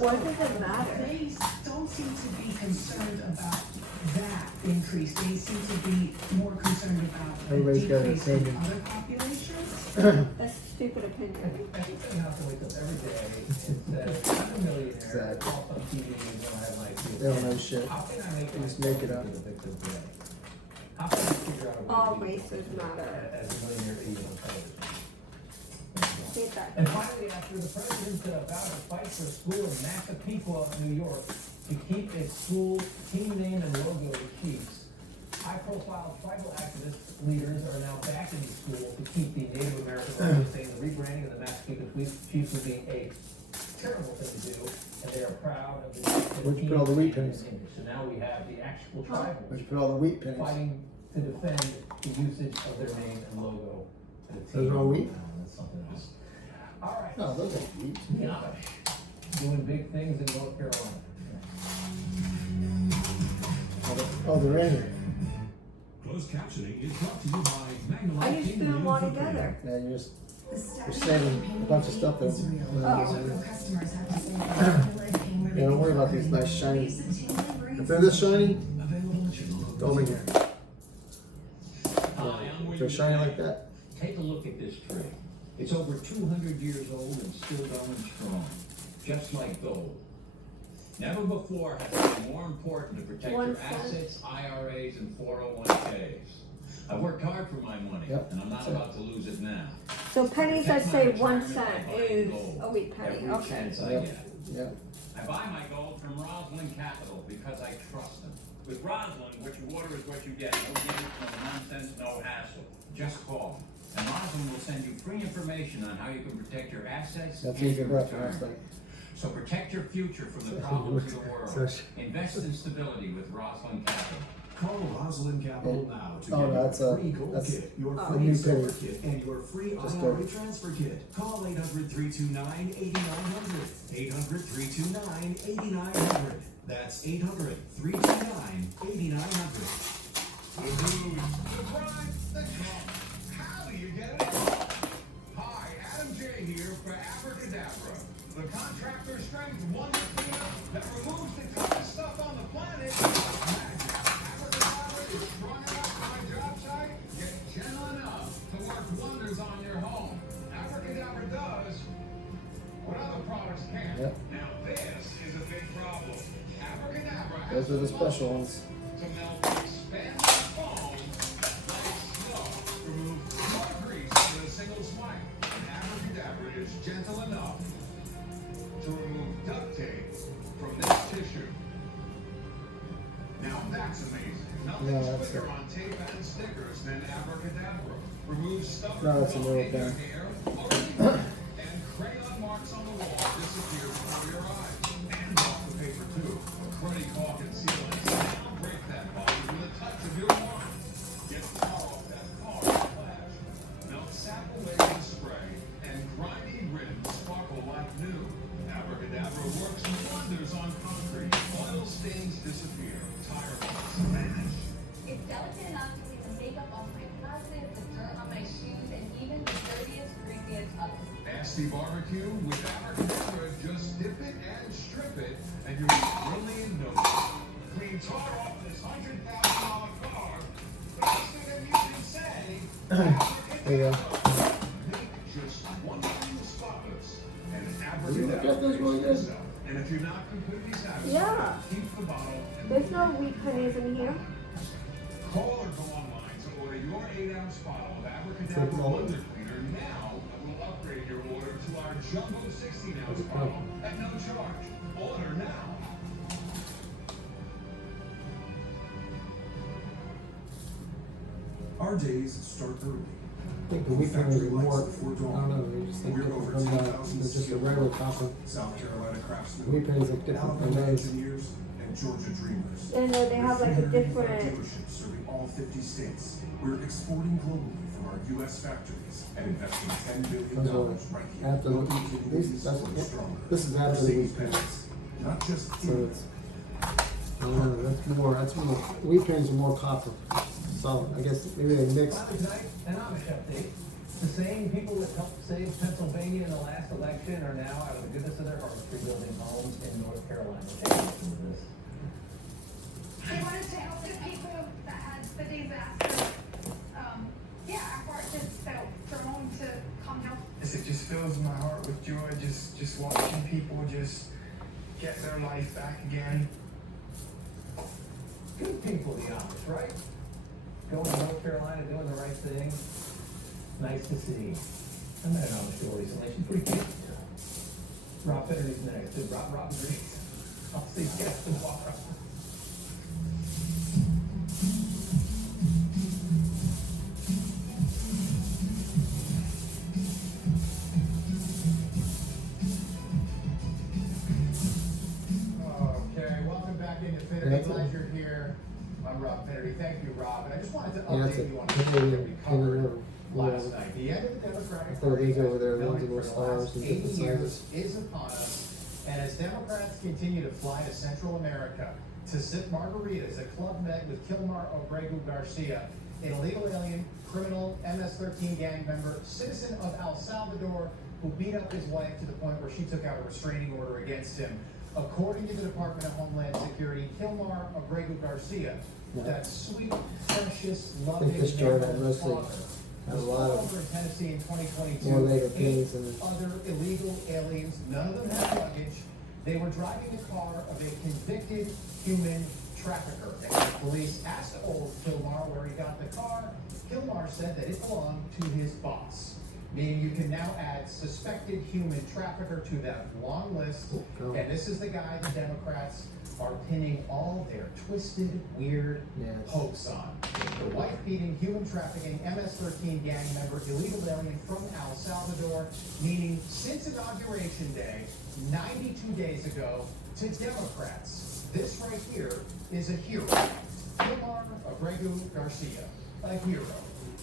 What does it matter? They don't seem to be concerned about that increase. They seem to be more concerned about a Everybody's got decrease their in opinion. other populations. That's a stupid opinion. I think that house wakes up every day and says, I'm a millionaire, call some TV and don't have my kids. They don't know shit. How can I make They just make it up. a victim today? How can I figure out a way All to be races matter. as a millionaire being on television? Hate that. And finally, after the president vowed to fight for a school in Massapequa, New York, to keep its school team name and logo to Chiefs, high-profile tribal activist leaders are now backing the school to keep the Native American logo, saying the rebranding of the Massapequa Chiefs would be a terrible thing to do, and they are proud of the Where'd you put all the wheat pennies? So now we have the actual tribals Where'd you put all the wheat pennies? fighting to defend the usage of their name and logo. Those are all wheat? That's something else. All right. No, those are wheat. The Amish doing big things in North Carolina. Oh, they're in here. Closed captioning is brought to you by Magnum. I just put them all together. Yeah, you're saving a bunch of stuff there. Yeah, don't worry about these nice shiny. If they're this shiny, throw them in here. If they're shiny like that. Take a look at this tree. It's over 200 years old and still going strong, just like gold. Never before has it been more important to protect your assets, IRAs, and 401ks. I've worked hard for my money, and I'm not about to lose it now. So pennies that say 1 cent is a wheat penny. Every Okay. chance I get. Yeah. I buy my gold from Roslyn Capital because I trust them. With Roslyn, what you order is what you get. No gimmicks, no nonsense, no hassle. Just call them. And Roslyn will send you free information on how you can protect your assets That's and easy your enough, retirement. that's like. So protect your future from the problems of the world. Invest in stability with Roslyn Capital. Call Rosalind Capital now to Oh, get that's your a- free gold that's kit, your a free new silver penny. kit, and your free Just IRA go. transfer kit. Call 800-329-8900. 800-329-8900. That's 800-329-8900. How do you get it? Hi, Adam J. here for Abracadabra, the contractor strength wonder cleaner that removes the toughest stuff on the planet. Magic. Abracadabra is strong enough for my job site, yet gentle enough to work wonders on your home. Abracadabra does what other products can't. Yep. Now this is a big problem. Abracadabra has Those are the special ones. to melt expanding foam like snow. Remove more grease with a single swipe. And Abracadabra is gentle enough to remove duct tape from this tissue. No, that's quicker it. on tape and stickers than Abracadabra. Remove stubborn No, that's a growth little in your thing. hair or anything. And crayon marks on the wall disappear before your eyes. And off the paper too. Cruddy caulk and sealants. Now break that bond with a touch of your wand. Get tar off that car flash. Melt sap away with spray. And grimy rims sparkle like new. Abracadabra works wonders on concrete. Oil stains disappear. Tire marks vanish. It's delicate enough to clean the makeup off my glasses, the dirt on my shoes, and even the dirtiest, greasiest others. Nasty barbecue with Abracadabra. Just dip it and strip it, and you'll be really notice. Clean tar off this $100,000 car. Faster than you can say. There you go. Make just one thing spotless. And You look at this really good. And if you're not completely satisfied, Yeah. keep the bottle. And There's no wheat pennies in here. call or go online to order your 8-ounce bottle of Abracadabra Wonder Cleaner now, and we'll upgrade your order to our jumbo 16-ounce bottle at no charge. Order now. Our days start early. I think the wheat pennies are more, I don't know, they just think We're different over from 10,000 just a regular copper. South Carolina craftsmen, Wheat pennies look different from Alabama those. engineers, and Georgia dreamers. And they have like a 385 different. dealerships serving all 50 states. We're exporting globally from our U.S. factories and investing $10 billion Those right are here. after the, Making these, that's, Louisiana stronger. this is after the wheat pennies. Not just So it's, I don't know, that's more, wheat pennies are more copper. Solid, I guess maybe they mix. Finally tonight, an Amish update. The same people that helped save Pennsylvania in the last election are now, out of the goodness of their hearts, rebuilding homes in North Carolina. Take a listen to this. I wanted to help the people that had the disaster. Our heart just felt drawn to come help. It just fills my heart with joy, just watching people just get their life back again. Good people, the Amish, right? Going to North Carolina, doing the right thing. Nice to see. I met an Amish girl recently. She's pretty cute. Rob Fennerty's next. Did Rob agrees? I'll see you guys tomorrow. Okay, welcome back into Finnerty. Glad you're here. I'm Rob Finnerty. Thank you, Rob. And I just wanted to update you on something that we covered last night. The end of the Democratic Party these over there, the has ones been with for the last stars and 80 different years sizes. is upon us. And as Democrats continue to fly to Central America to sip margaritas at Club Med with Kilmar Obregu Garcia, an illegal alien, criminal, MS-13 gang member, citizen of El Salvador, who beat up his wife to the point where she took out a restraining order against him. According to the Department of Homeland Security, Kilmar Obregu Garcia, that sweet, precious, I loving, think this joint neighborhood mostly father, has a was lot pulled of over in Tennessee in 2022. more later with pennies 8 than other illegal aliens. None of them had luggage. They were driving the car of a convicted human trafficker. And when police asked old Kilmar where he got the car, Kilmar said that it belonged to his boss. Meaning you can now add suspected human trafficker to that long list. And this is the guy the Democrats are pinning all their twisted, weird hopes on. The wife-beating, human trafficking, MS-13 gang member, illegal alien from El Salvador, meaning since Inauguration Day, 92 days ago, to Democrats, this right here is a hero. Kilmar Obregu Garcia, a hero.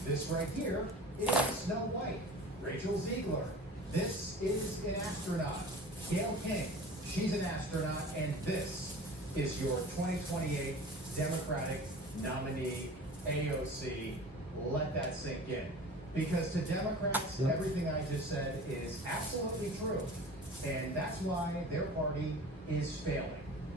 This right here is Snow White, Rachel Ziegler. This is an astronaut, Gail King. She's an astronaut, and this is your 2028 Democratic nominee, AOC. Let that sink in. Because to Democrats, everything I just said is absolutely true. And that's why their party is failing.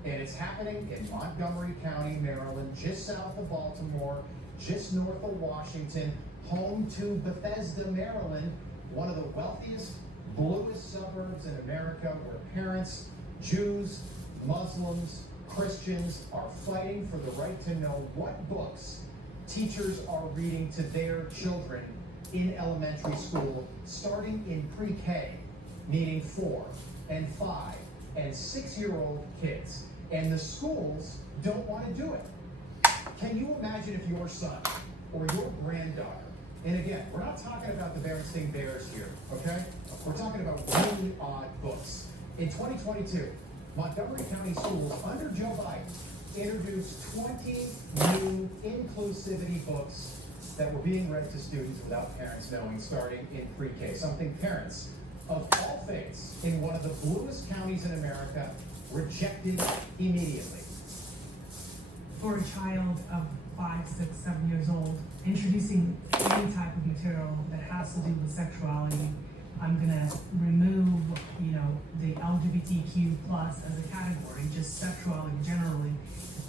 And it's happening in Montgomery County, Maryland, just south of Baltimore, just north of Washington, home to Bethesda, Maryland, one of the wealthiest, bluest suburbs in America, where parents, Jews, Muslims, Christians are fighting for the right to know what books teachers are reading to their children in elementary school, starting in pre-K, meaning 4 and 5 and 6-year-old kids. And the schools don't want to do it. Can you imagine if your son or your granddaughter, and again, we're not talking about the Berenstain Bears here, okay? We're talking about really odd books. In 2022, Montgomery County Schools under Joe Biden introduced 20 new inclusivity books that were being read to students without parents knowing, starting in pre-K. Something parents of all faiths in one of the bluest counties in America rejected immediately. For a child of 5, 6, 7 years old, introducing any type of material that has to do with sexuality, I'm gonna remove, the LGBTQ plus as a category, just sexuality generally.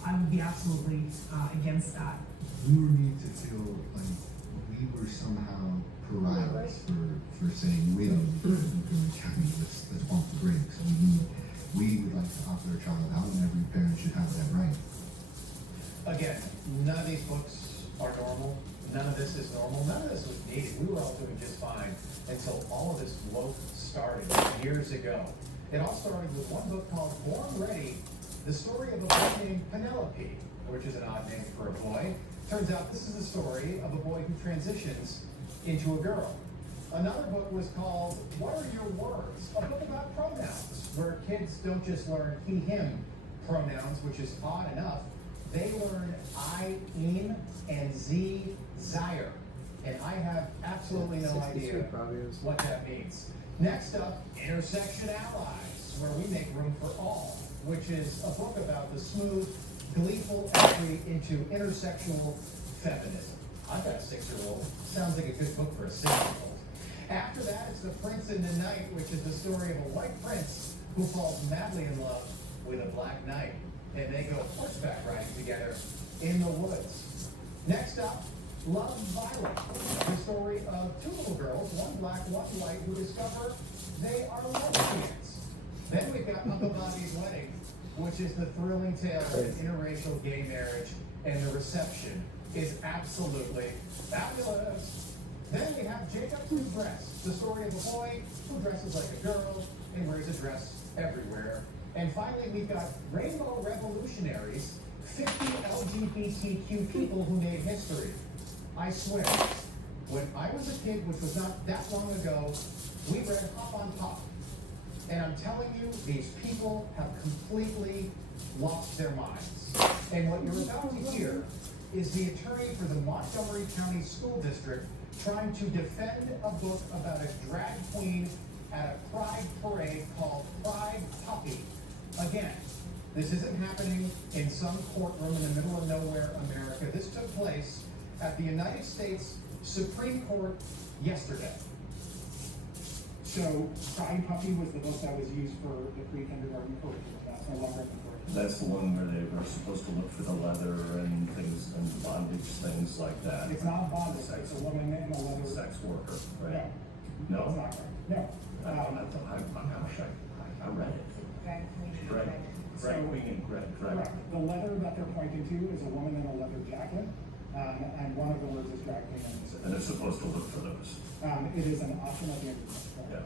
I would be absolutely against that. We were made to feel like we were somehow pariahs for saying we are Montgomery County, let's pump the brakes. I mean, we would like to opt our child out, and every parent should have that right. Again, none of these books are normal. None of this is normal. None of this was needed. We were all doing just fine until all of this woke started years ago. It all started with one book called Born Ready, the story of a boy named Penelope, which is an odd name for a boy. Turns out this is the story of a boy who transitions into a girl. Another book was called What Are Your Words? A book about pronouns, where kids don't just learn he, him pronouns, which is odd enough. They learn I, ihm, and sie, seyer. And I have absolutely no idea what that means. Next up, Intersection Allies, where we make room for all, which is a book about the smooth, gleeful entry into intersexual feminism. I've got a 6-year-old. Sounds like a good book for a 6-year-old. After that, it's The Prince in the Night, which is the story of a white prince who falls madly in love with a black knight. And they go horseback riding together in the woods. Next up, Love Violet, the story of 2 little girls, one black, one white, who discover they are lesbians. Then we've got Uncle Bobby's Wedding, which is the thrilling tale of an interracial gay marriage, and the reception is absolutely fabulous. Then we have Jacob's New Dress, the story of a boy who dresses like a girl and wears a dress everywhere. And finally, we've got Rainbow Revolutionaries, 50 LGBTQ people who made history. I swear, when I was a kid, which was not that long ago, we read Hop on Pop. And I'm telling you, these people have completely lost their minds. And what you're about to hear is the attorney for the Montgomery County School District trying to defend a book about a drag queen at a pride parade called Pride Puppy. Again, this isn't happening in some courtroom in the middle of nowhere, America. This took place at the United States Supreme Court yesterday. So, Pride Puppy was the book that was used for the pre-kindergarten curriculum. That's no longer in the curriculum. That's the one where they were supposed to look for the leather and things and bondage, things like that. It's not bondage, it's a woman in a leather. Sex worker, right? No. No? It's not right. No. I read it. Drag queen and drag. Correct. The leather that they're pointing to is a woman in a leather jacket, and one of the words is drag queen. And they're supposed to look for those. It is an option at the end of the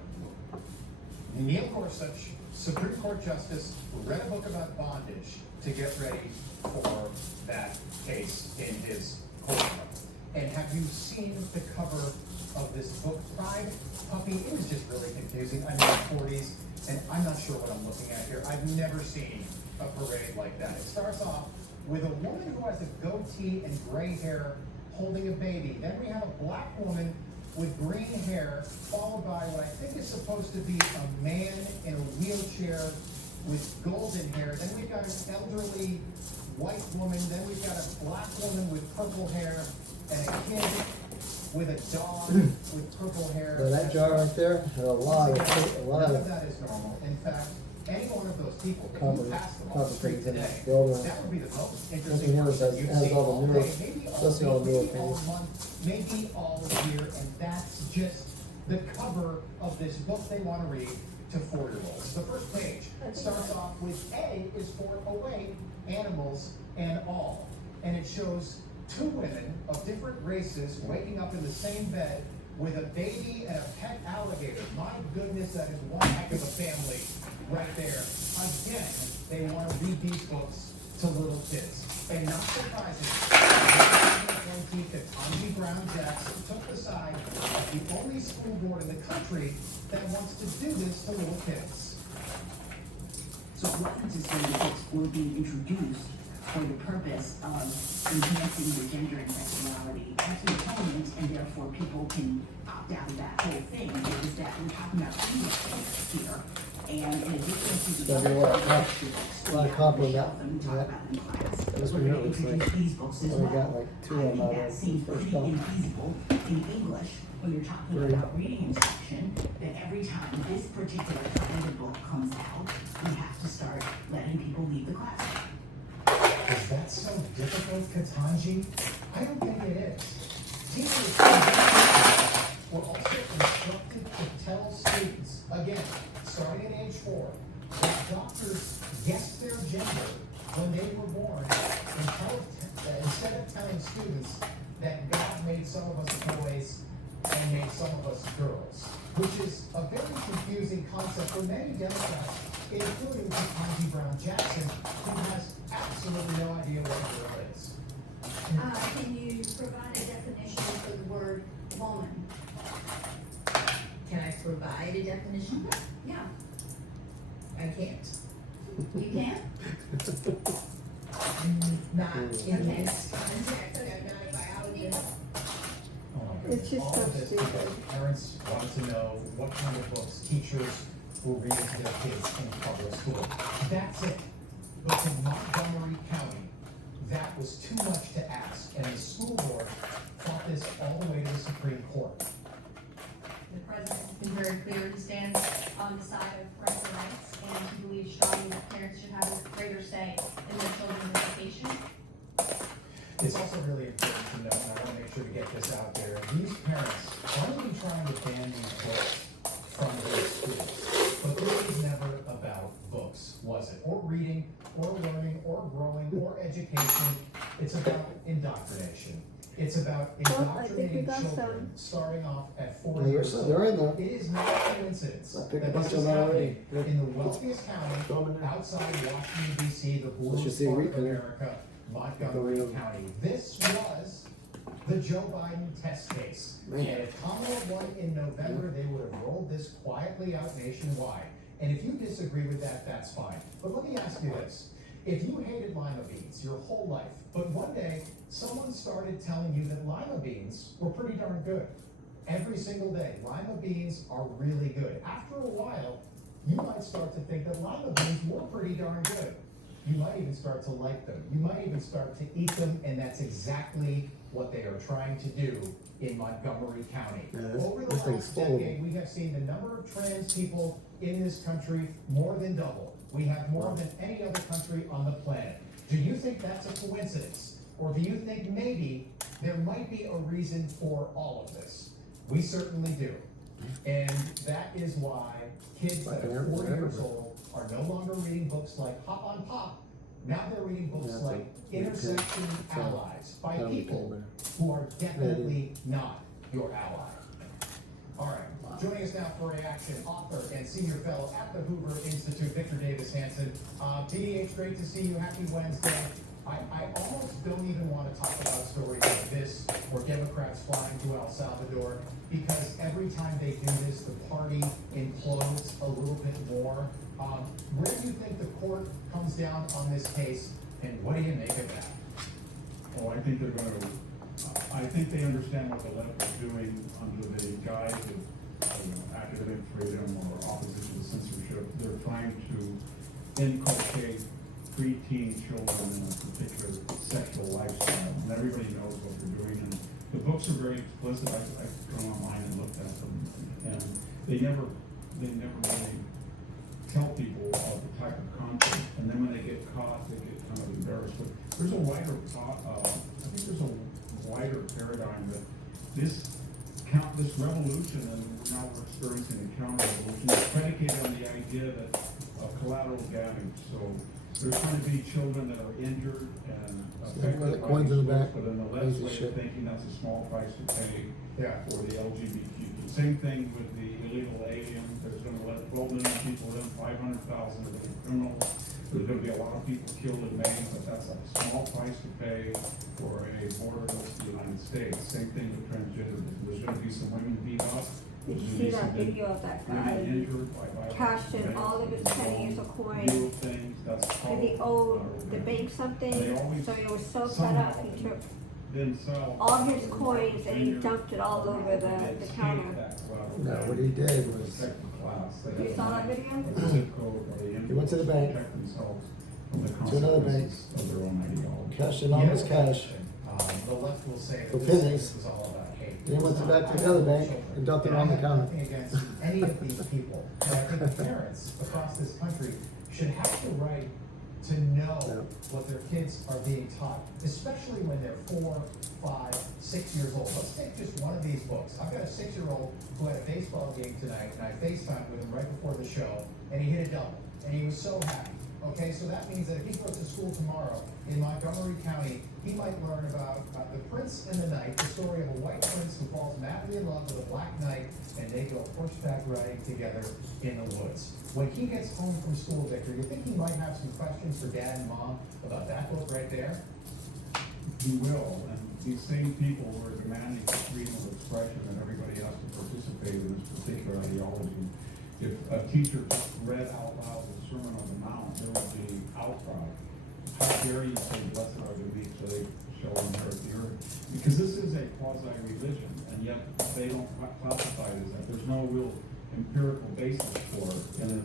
book. Yeah. Neil Gorsuch, Supreme Court Justice, read a book about bondage to get ready for that case in his courtroom. And have you seen the cover of this book, Pride Puppy? It was just really confusing. I'm in my 40s, and I'm not sure what I'm looking at here. I've never seen a parade like that. It starts off with a woman who has a goatee and gray hair holding a baby. Then we have a black woman with green hair, followed by what I think is supposed to be a man in a wheelchair with golden hair. Then we've got an elderly white woman. Then we've got a black woman with purple hair and a kid with a dog with purple hair. Well, that jar right there had a lot None of of that is normal. In fact, any one of those people, if you passed them on the street complicated today, building. that would be the most Nothing interesting here person has, you've has seen all all the newer, day, maybe all especially all the newer week, maybe all things. month, maybe all year, and that's just the cover of this book they want to read to 4-year-olds. The first page starts off with A is for away, animals, and all. And it shows 2 women of different races waking up in the same bed with a baby and a pet alligator. My goodness, that is one heck of a family right there. Again, they want to read these books to little kids. And not surprisingly, the Ketanji Brown Jackson took the side of the only school board in the country that wants to do this to little kids. So it wasn't to say that books were being introduced for the purpose of enhancing your gender and sexuality as an opponent, and therefore people can opt out of that whole thing. It was that we're talking about books here, and in addition to the There'll be a lot of copy of that. That's what it looks like. these books as We well. got like 2 of them out That of seems the first pretty couple. infeasible in English when you're talking about reading instruction, that every time this particular kind of book comes out, we have to start letting people leave the classroom. Is that so difficult, Ketanji? I don't think it is. Teachers were also instructed to tell students, again, starting at age 4, that doctors guessed their gender when they were born, instead of telling students that God made some of us boys and made some of us girls, which is a very confusing concept for many Democrats, including Ketanji Brown Jackson, who has absolutely no idea what a girl is. Can you provide a definition for the word woman? Can I provide a definition? Yeah, I can't. you can. Not in Okay. this context, I'm not a biologist. Oh my It's goodness. just All so of this stupid. because parents want to know what kind of books teachers will read to their kids in public school. That's it. But in Montgomery County, that was too much to ask, and the school board fought this all the way to the Supreme Court. The president has been very clear to stand on the side of parental rights and to believe strongly that parents should have a greater say in their children's education. It's also really important to note, and I want to make sure to get this out there, these parents aren't even trying to ban these books from their schools. But this was never about books, was it? Or reading, or learning, or growing, or education. It's about indoctrination. It's about I think we indoctrinating got children, starting off at 4 Yeah, years old. they're in there. It is not a coincidence I that picked a bunch this of is them already. happening in the wealthiest county outside Washington, D.C., the Let's bluest just see part of read there. America, Montgomery County. This was the Joe Biden test case. Man. And if Kamala won in November, they would have rolled this quietly out nationwide. And if you disagree with that, that's fine. But let me ask you this. If you hated lima beans your whole life, but one day someone started telling you that lima beans were pretty darn good, every single day, lima beans are really good. After a while, you might start to think that lima beans were pretty darn good. You might even start to like them. You might even start to eat them, and that's exactly what they are trying to do in Montgomery County. Yeah, Over the this thing's last full of decade, we have seen the number of trans people in this country more than double. We have more than any other country on the planet. Do you think that's a coincidence? Or do you think maybe there might be a reason for all of this? We certainly do. And that is why kids that are 4 years old are no longer reading books like Hop on Pop. Now they're reading books Yeah, like Intersection Allies by that'll be people cool, who are definitely not your ally. All right, joining us now for reaction, author and senior fellow at the Hoover Institute, Victor Davis Hanson. PDH, great to see you. Happy Wednesday. I almost don't even want to talk about stories like this or Democrats flying to El Salvador, because every time they do this, the party implodes a little bit more. Where do you think the court comes down on this case, and what do you make of that? Oh, I think they're going to. I think they understand what the left is doing under the guise of academic freedom or opposition to censorship. They're trying to inculcate preteen children in a particular sexual lifestyle, and everybody knows what they're doing. And the books are very explicit. I've gone online and looked at them, and they never really tell people of the type of content. And then when they get caught, they get kind of embarrassed. But there's a wider I think there's a wider paradigm that this revolution, and now we're experiencing a counter revolution, is predicated on the idea that of collateral damage. So there's going to be children that are injured and affected by coins in the these back. books, but in the Crazy legislative shit. thinking that's a small price to pay Yeah. for the LGBTQ. Same thing with the illegal aliens. There's going to let 12 million people in, 500,000 of them criminals. There's gonna be a lot of people killed in Maine, but that's a small price to pay for a borderless United States. Same thing with transgenderism. There's gonna be some women beat up. Did There's you gonna see be that some video of that women guy injured by violence. cashed in all of his pennies or coins? Little things, that's Did he owe the bank something? They always So he was so fed somehow up, he took then sell all his coins and he dumped it all over the counter. No, what he did was, You saw that video? he went to the bank, to another bank, cashed in all his cash The left will say for that this pennies. was all about hate. Then he went back to the other bank and dumped it on the counter. I have nothing against any of these people. And I think parents across this country should have the right to know what their kids are being taught, especially when they're 4, 5, 6 years old. Let's take just one of these books. I've got a 6-year-old who had a baseball game tonight, and I FaceTimed with him right before the show, and he hit a double, and he was so happy. Okay, so that means that if he goes to school tomorrow in Montgomery County, he might learn about the Prince and the Knight, the story of a white prince who falls madly in love with a black knight, and they go horseback riding together in the woods. When he gets home from school, Victor, you think he might have some questions for Dad and Mom about that book right there? He will, and these same people who are demanding freedom of expression and everybody has to participate in this particular ideology. If a teacher just read out loud the Sermon on the Mount, there would be outcry. How dare you say, blessed are the meek, so they shall inherit the earth? Because this is a quasi-religion, and yet they don't classify it as that. There's no real empirical basis for it, and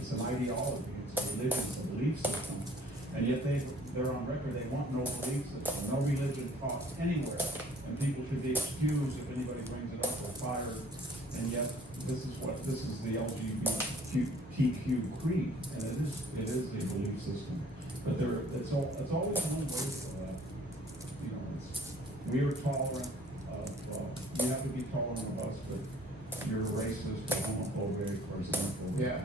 it's an ideology, it's a religion, it's a belief system, and yet they're on record, they want no belief system, no religion taught anywhere, and people should be excused if anybody brings it up or fired, and yet this is the LGBTQ creed, and it is a belief system, but it's always one way for that. You know, we are tolerant of, you have to be tolerant of us, but you're racist or homophobic or xenophobic. Yeah.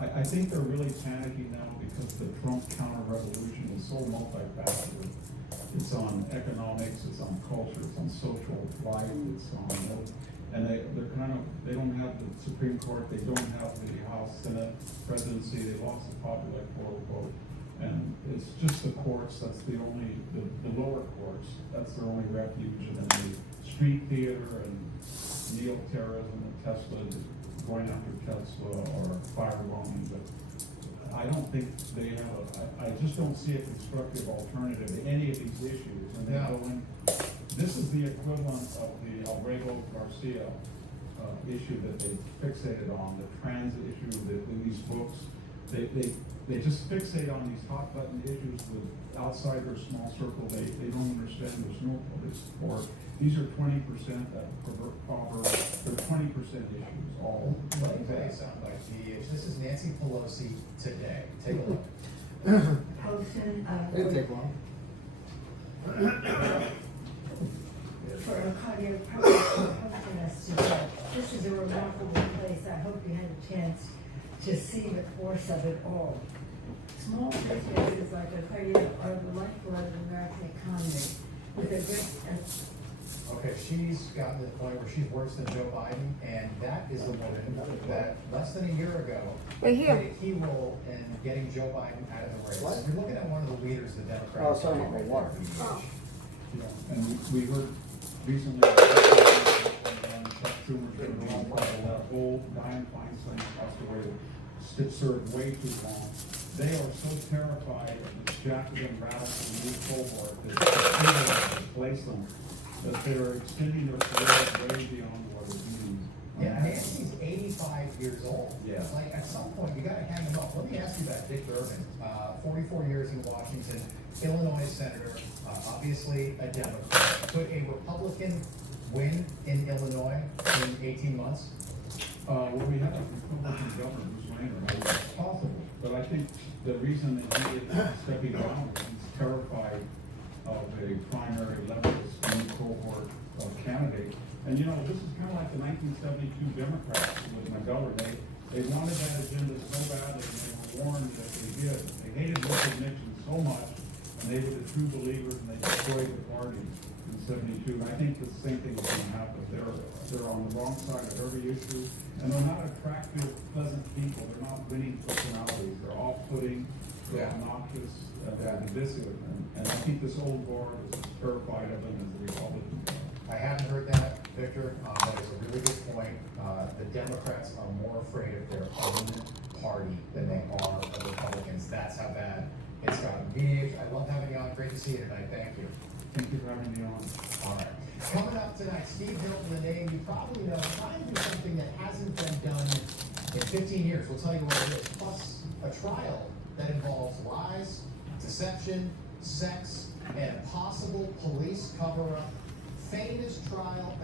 I think they're really panicking now because the Trump counter-revolution is so multifaceted. It's on economics, it's on culture, it's on social life, it's on, and they don't have the Supreme Court, they don't have the House, Senate, presidency, they lost the popular vote. And it's just the courts, that's the lower courts, that's their only refuge, and then the street theater and neo-terrorism and Tesla, going after Tesla or firebombing, but I don't think they have I just don't see a constructive alternative to any of these issues. And they go in, this is the equivalent of the Albrego Garcia issue that they fixated on, the transit issue, these books. They just fixate on these hot button issues with outside their small circle. They don't understand there's no public support. These are 20% that proverbs. They're 20% issues. All. Let me tell you something like this is Nancy Pelosi today. Take a look. It'll take long. For a cardiologist, this is a remarkable place. I hope you had a chance to see the course of it all. Small businesses like Arcadia are the lifeblood of the American economy. With a great Okay, she's gotten to the point where she's worse than Joe Biden, and that is the woman that less than a year ago played a key role in getting Joe Biden out of the race. What? You're looking at one of the leaders of the Oh, Democratic sorry Party. about my water. Yeah, and we heard recently Chuck Schumer's going to be on trial. That whole Dianne Feinstein passed away, served way too long. They are so terrified of this Jacobin radical new cohort that they displace them, that they're extending their careers way beyond what is needed. Yeah, Nancy's 85 years old. Yeah. Like, at some point, you gotta hang them up. Let me ask you about Dick Durbin. 44 years in Washington, Illinois senator, obviously a Democrat. Could a Republican win in Illinois in 18 months? Well, we have a Republican governor, Bruce Rayner. It's possible, but I think the reason that he is stepping down is he's terrified of a primary leftist new cohort candidate. And you know, this is kind of like the 1972 Democrats with McGovern. They wanted that agenda so badly, and they were warned that they did. They hated recognition so much, and they were the true believers, and they destroyed the party in 72. And I think the same thing is going to happen. They're on the wrong side of every issue, and they're not attractive, pleasant people. They're not winning personalities. They're all off-putting, they're obnoxious, they're divisive, and I think this old board is terrified of them as the Republican Party. I haven't heard that, Victor. That is a really good point. The Democrats are more afraid of their own party than they are of Republicans. That's how bad it's gotten. Steve, I love having you on. Great to see you tonight. Thank you. Thank you for having me on. All right. Coming up tonight, Steve Hilton, the name you probably know, trying to do something that hasn't been done in 15 years. We'll tell you what it is. Plus, a trial that involves lies, deception, sex, and a possible police cover-up. Famous trial.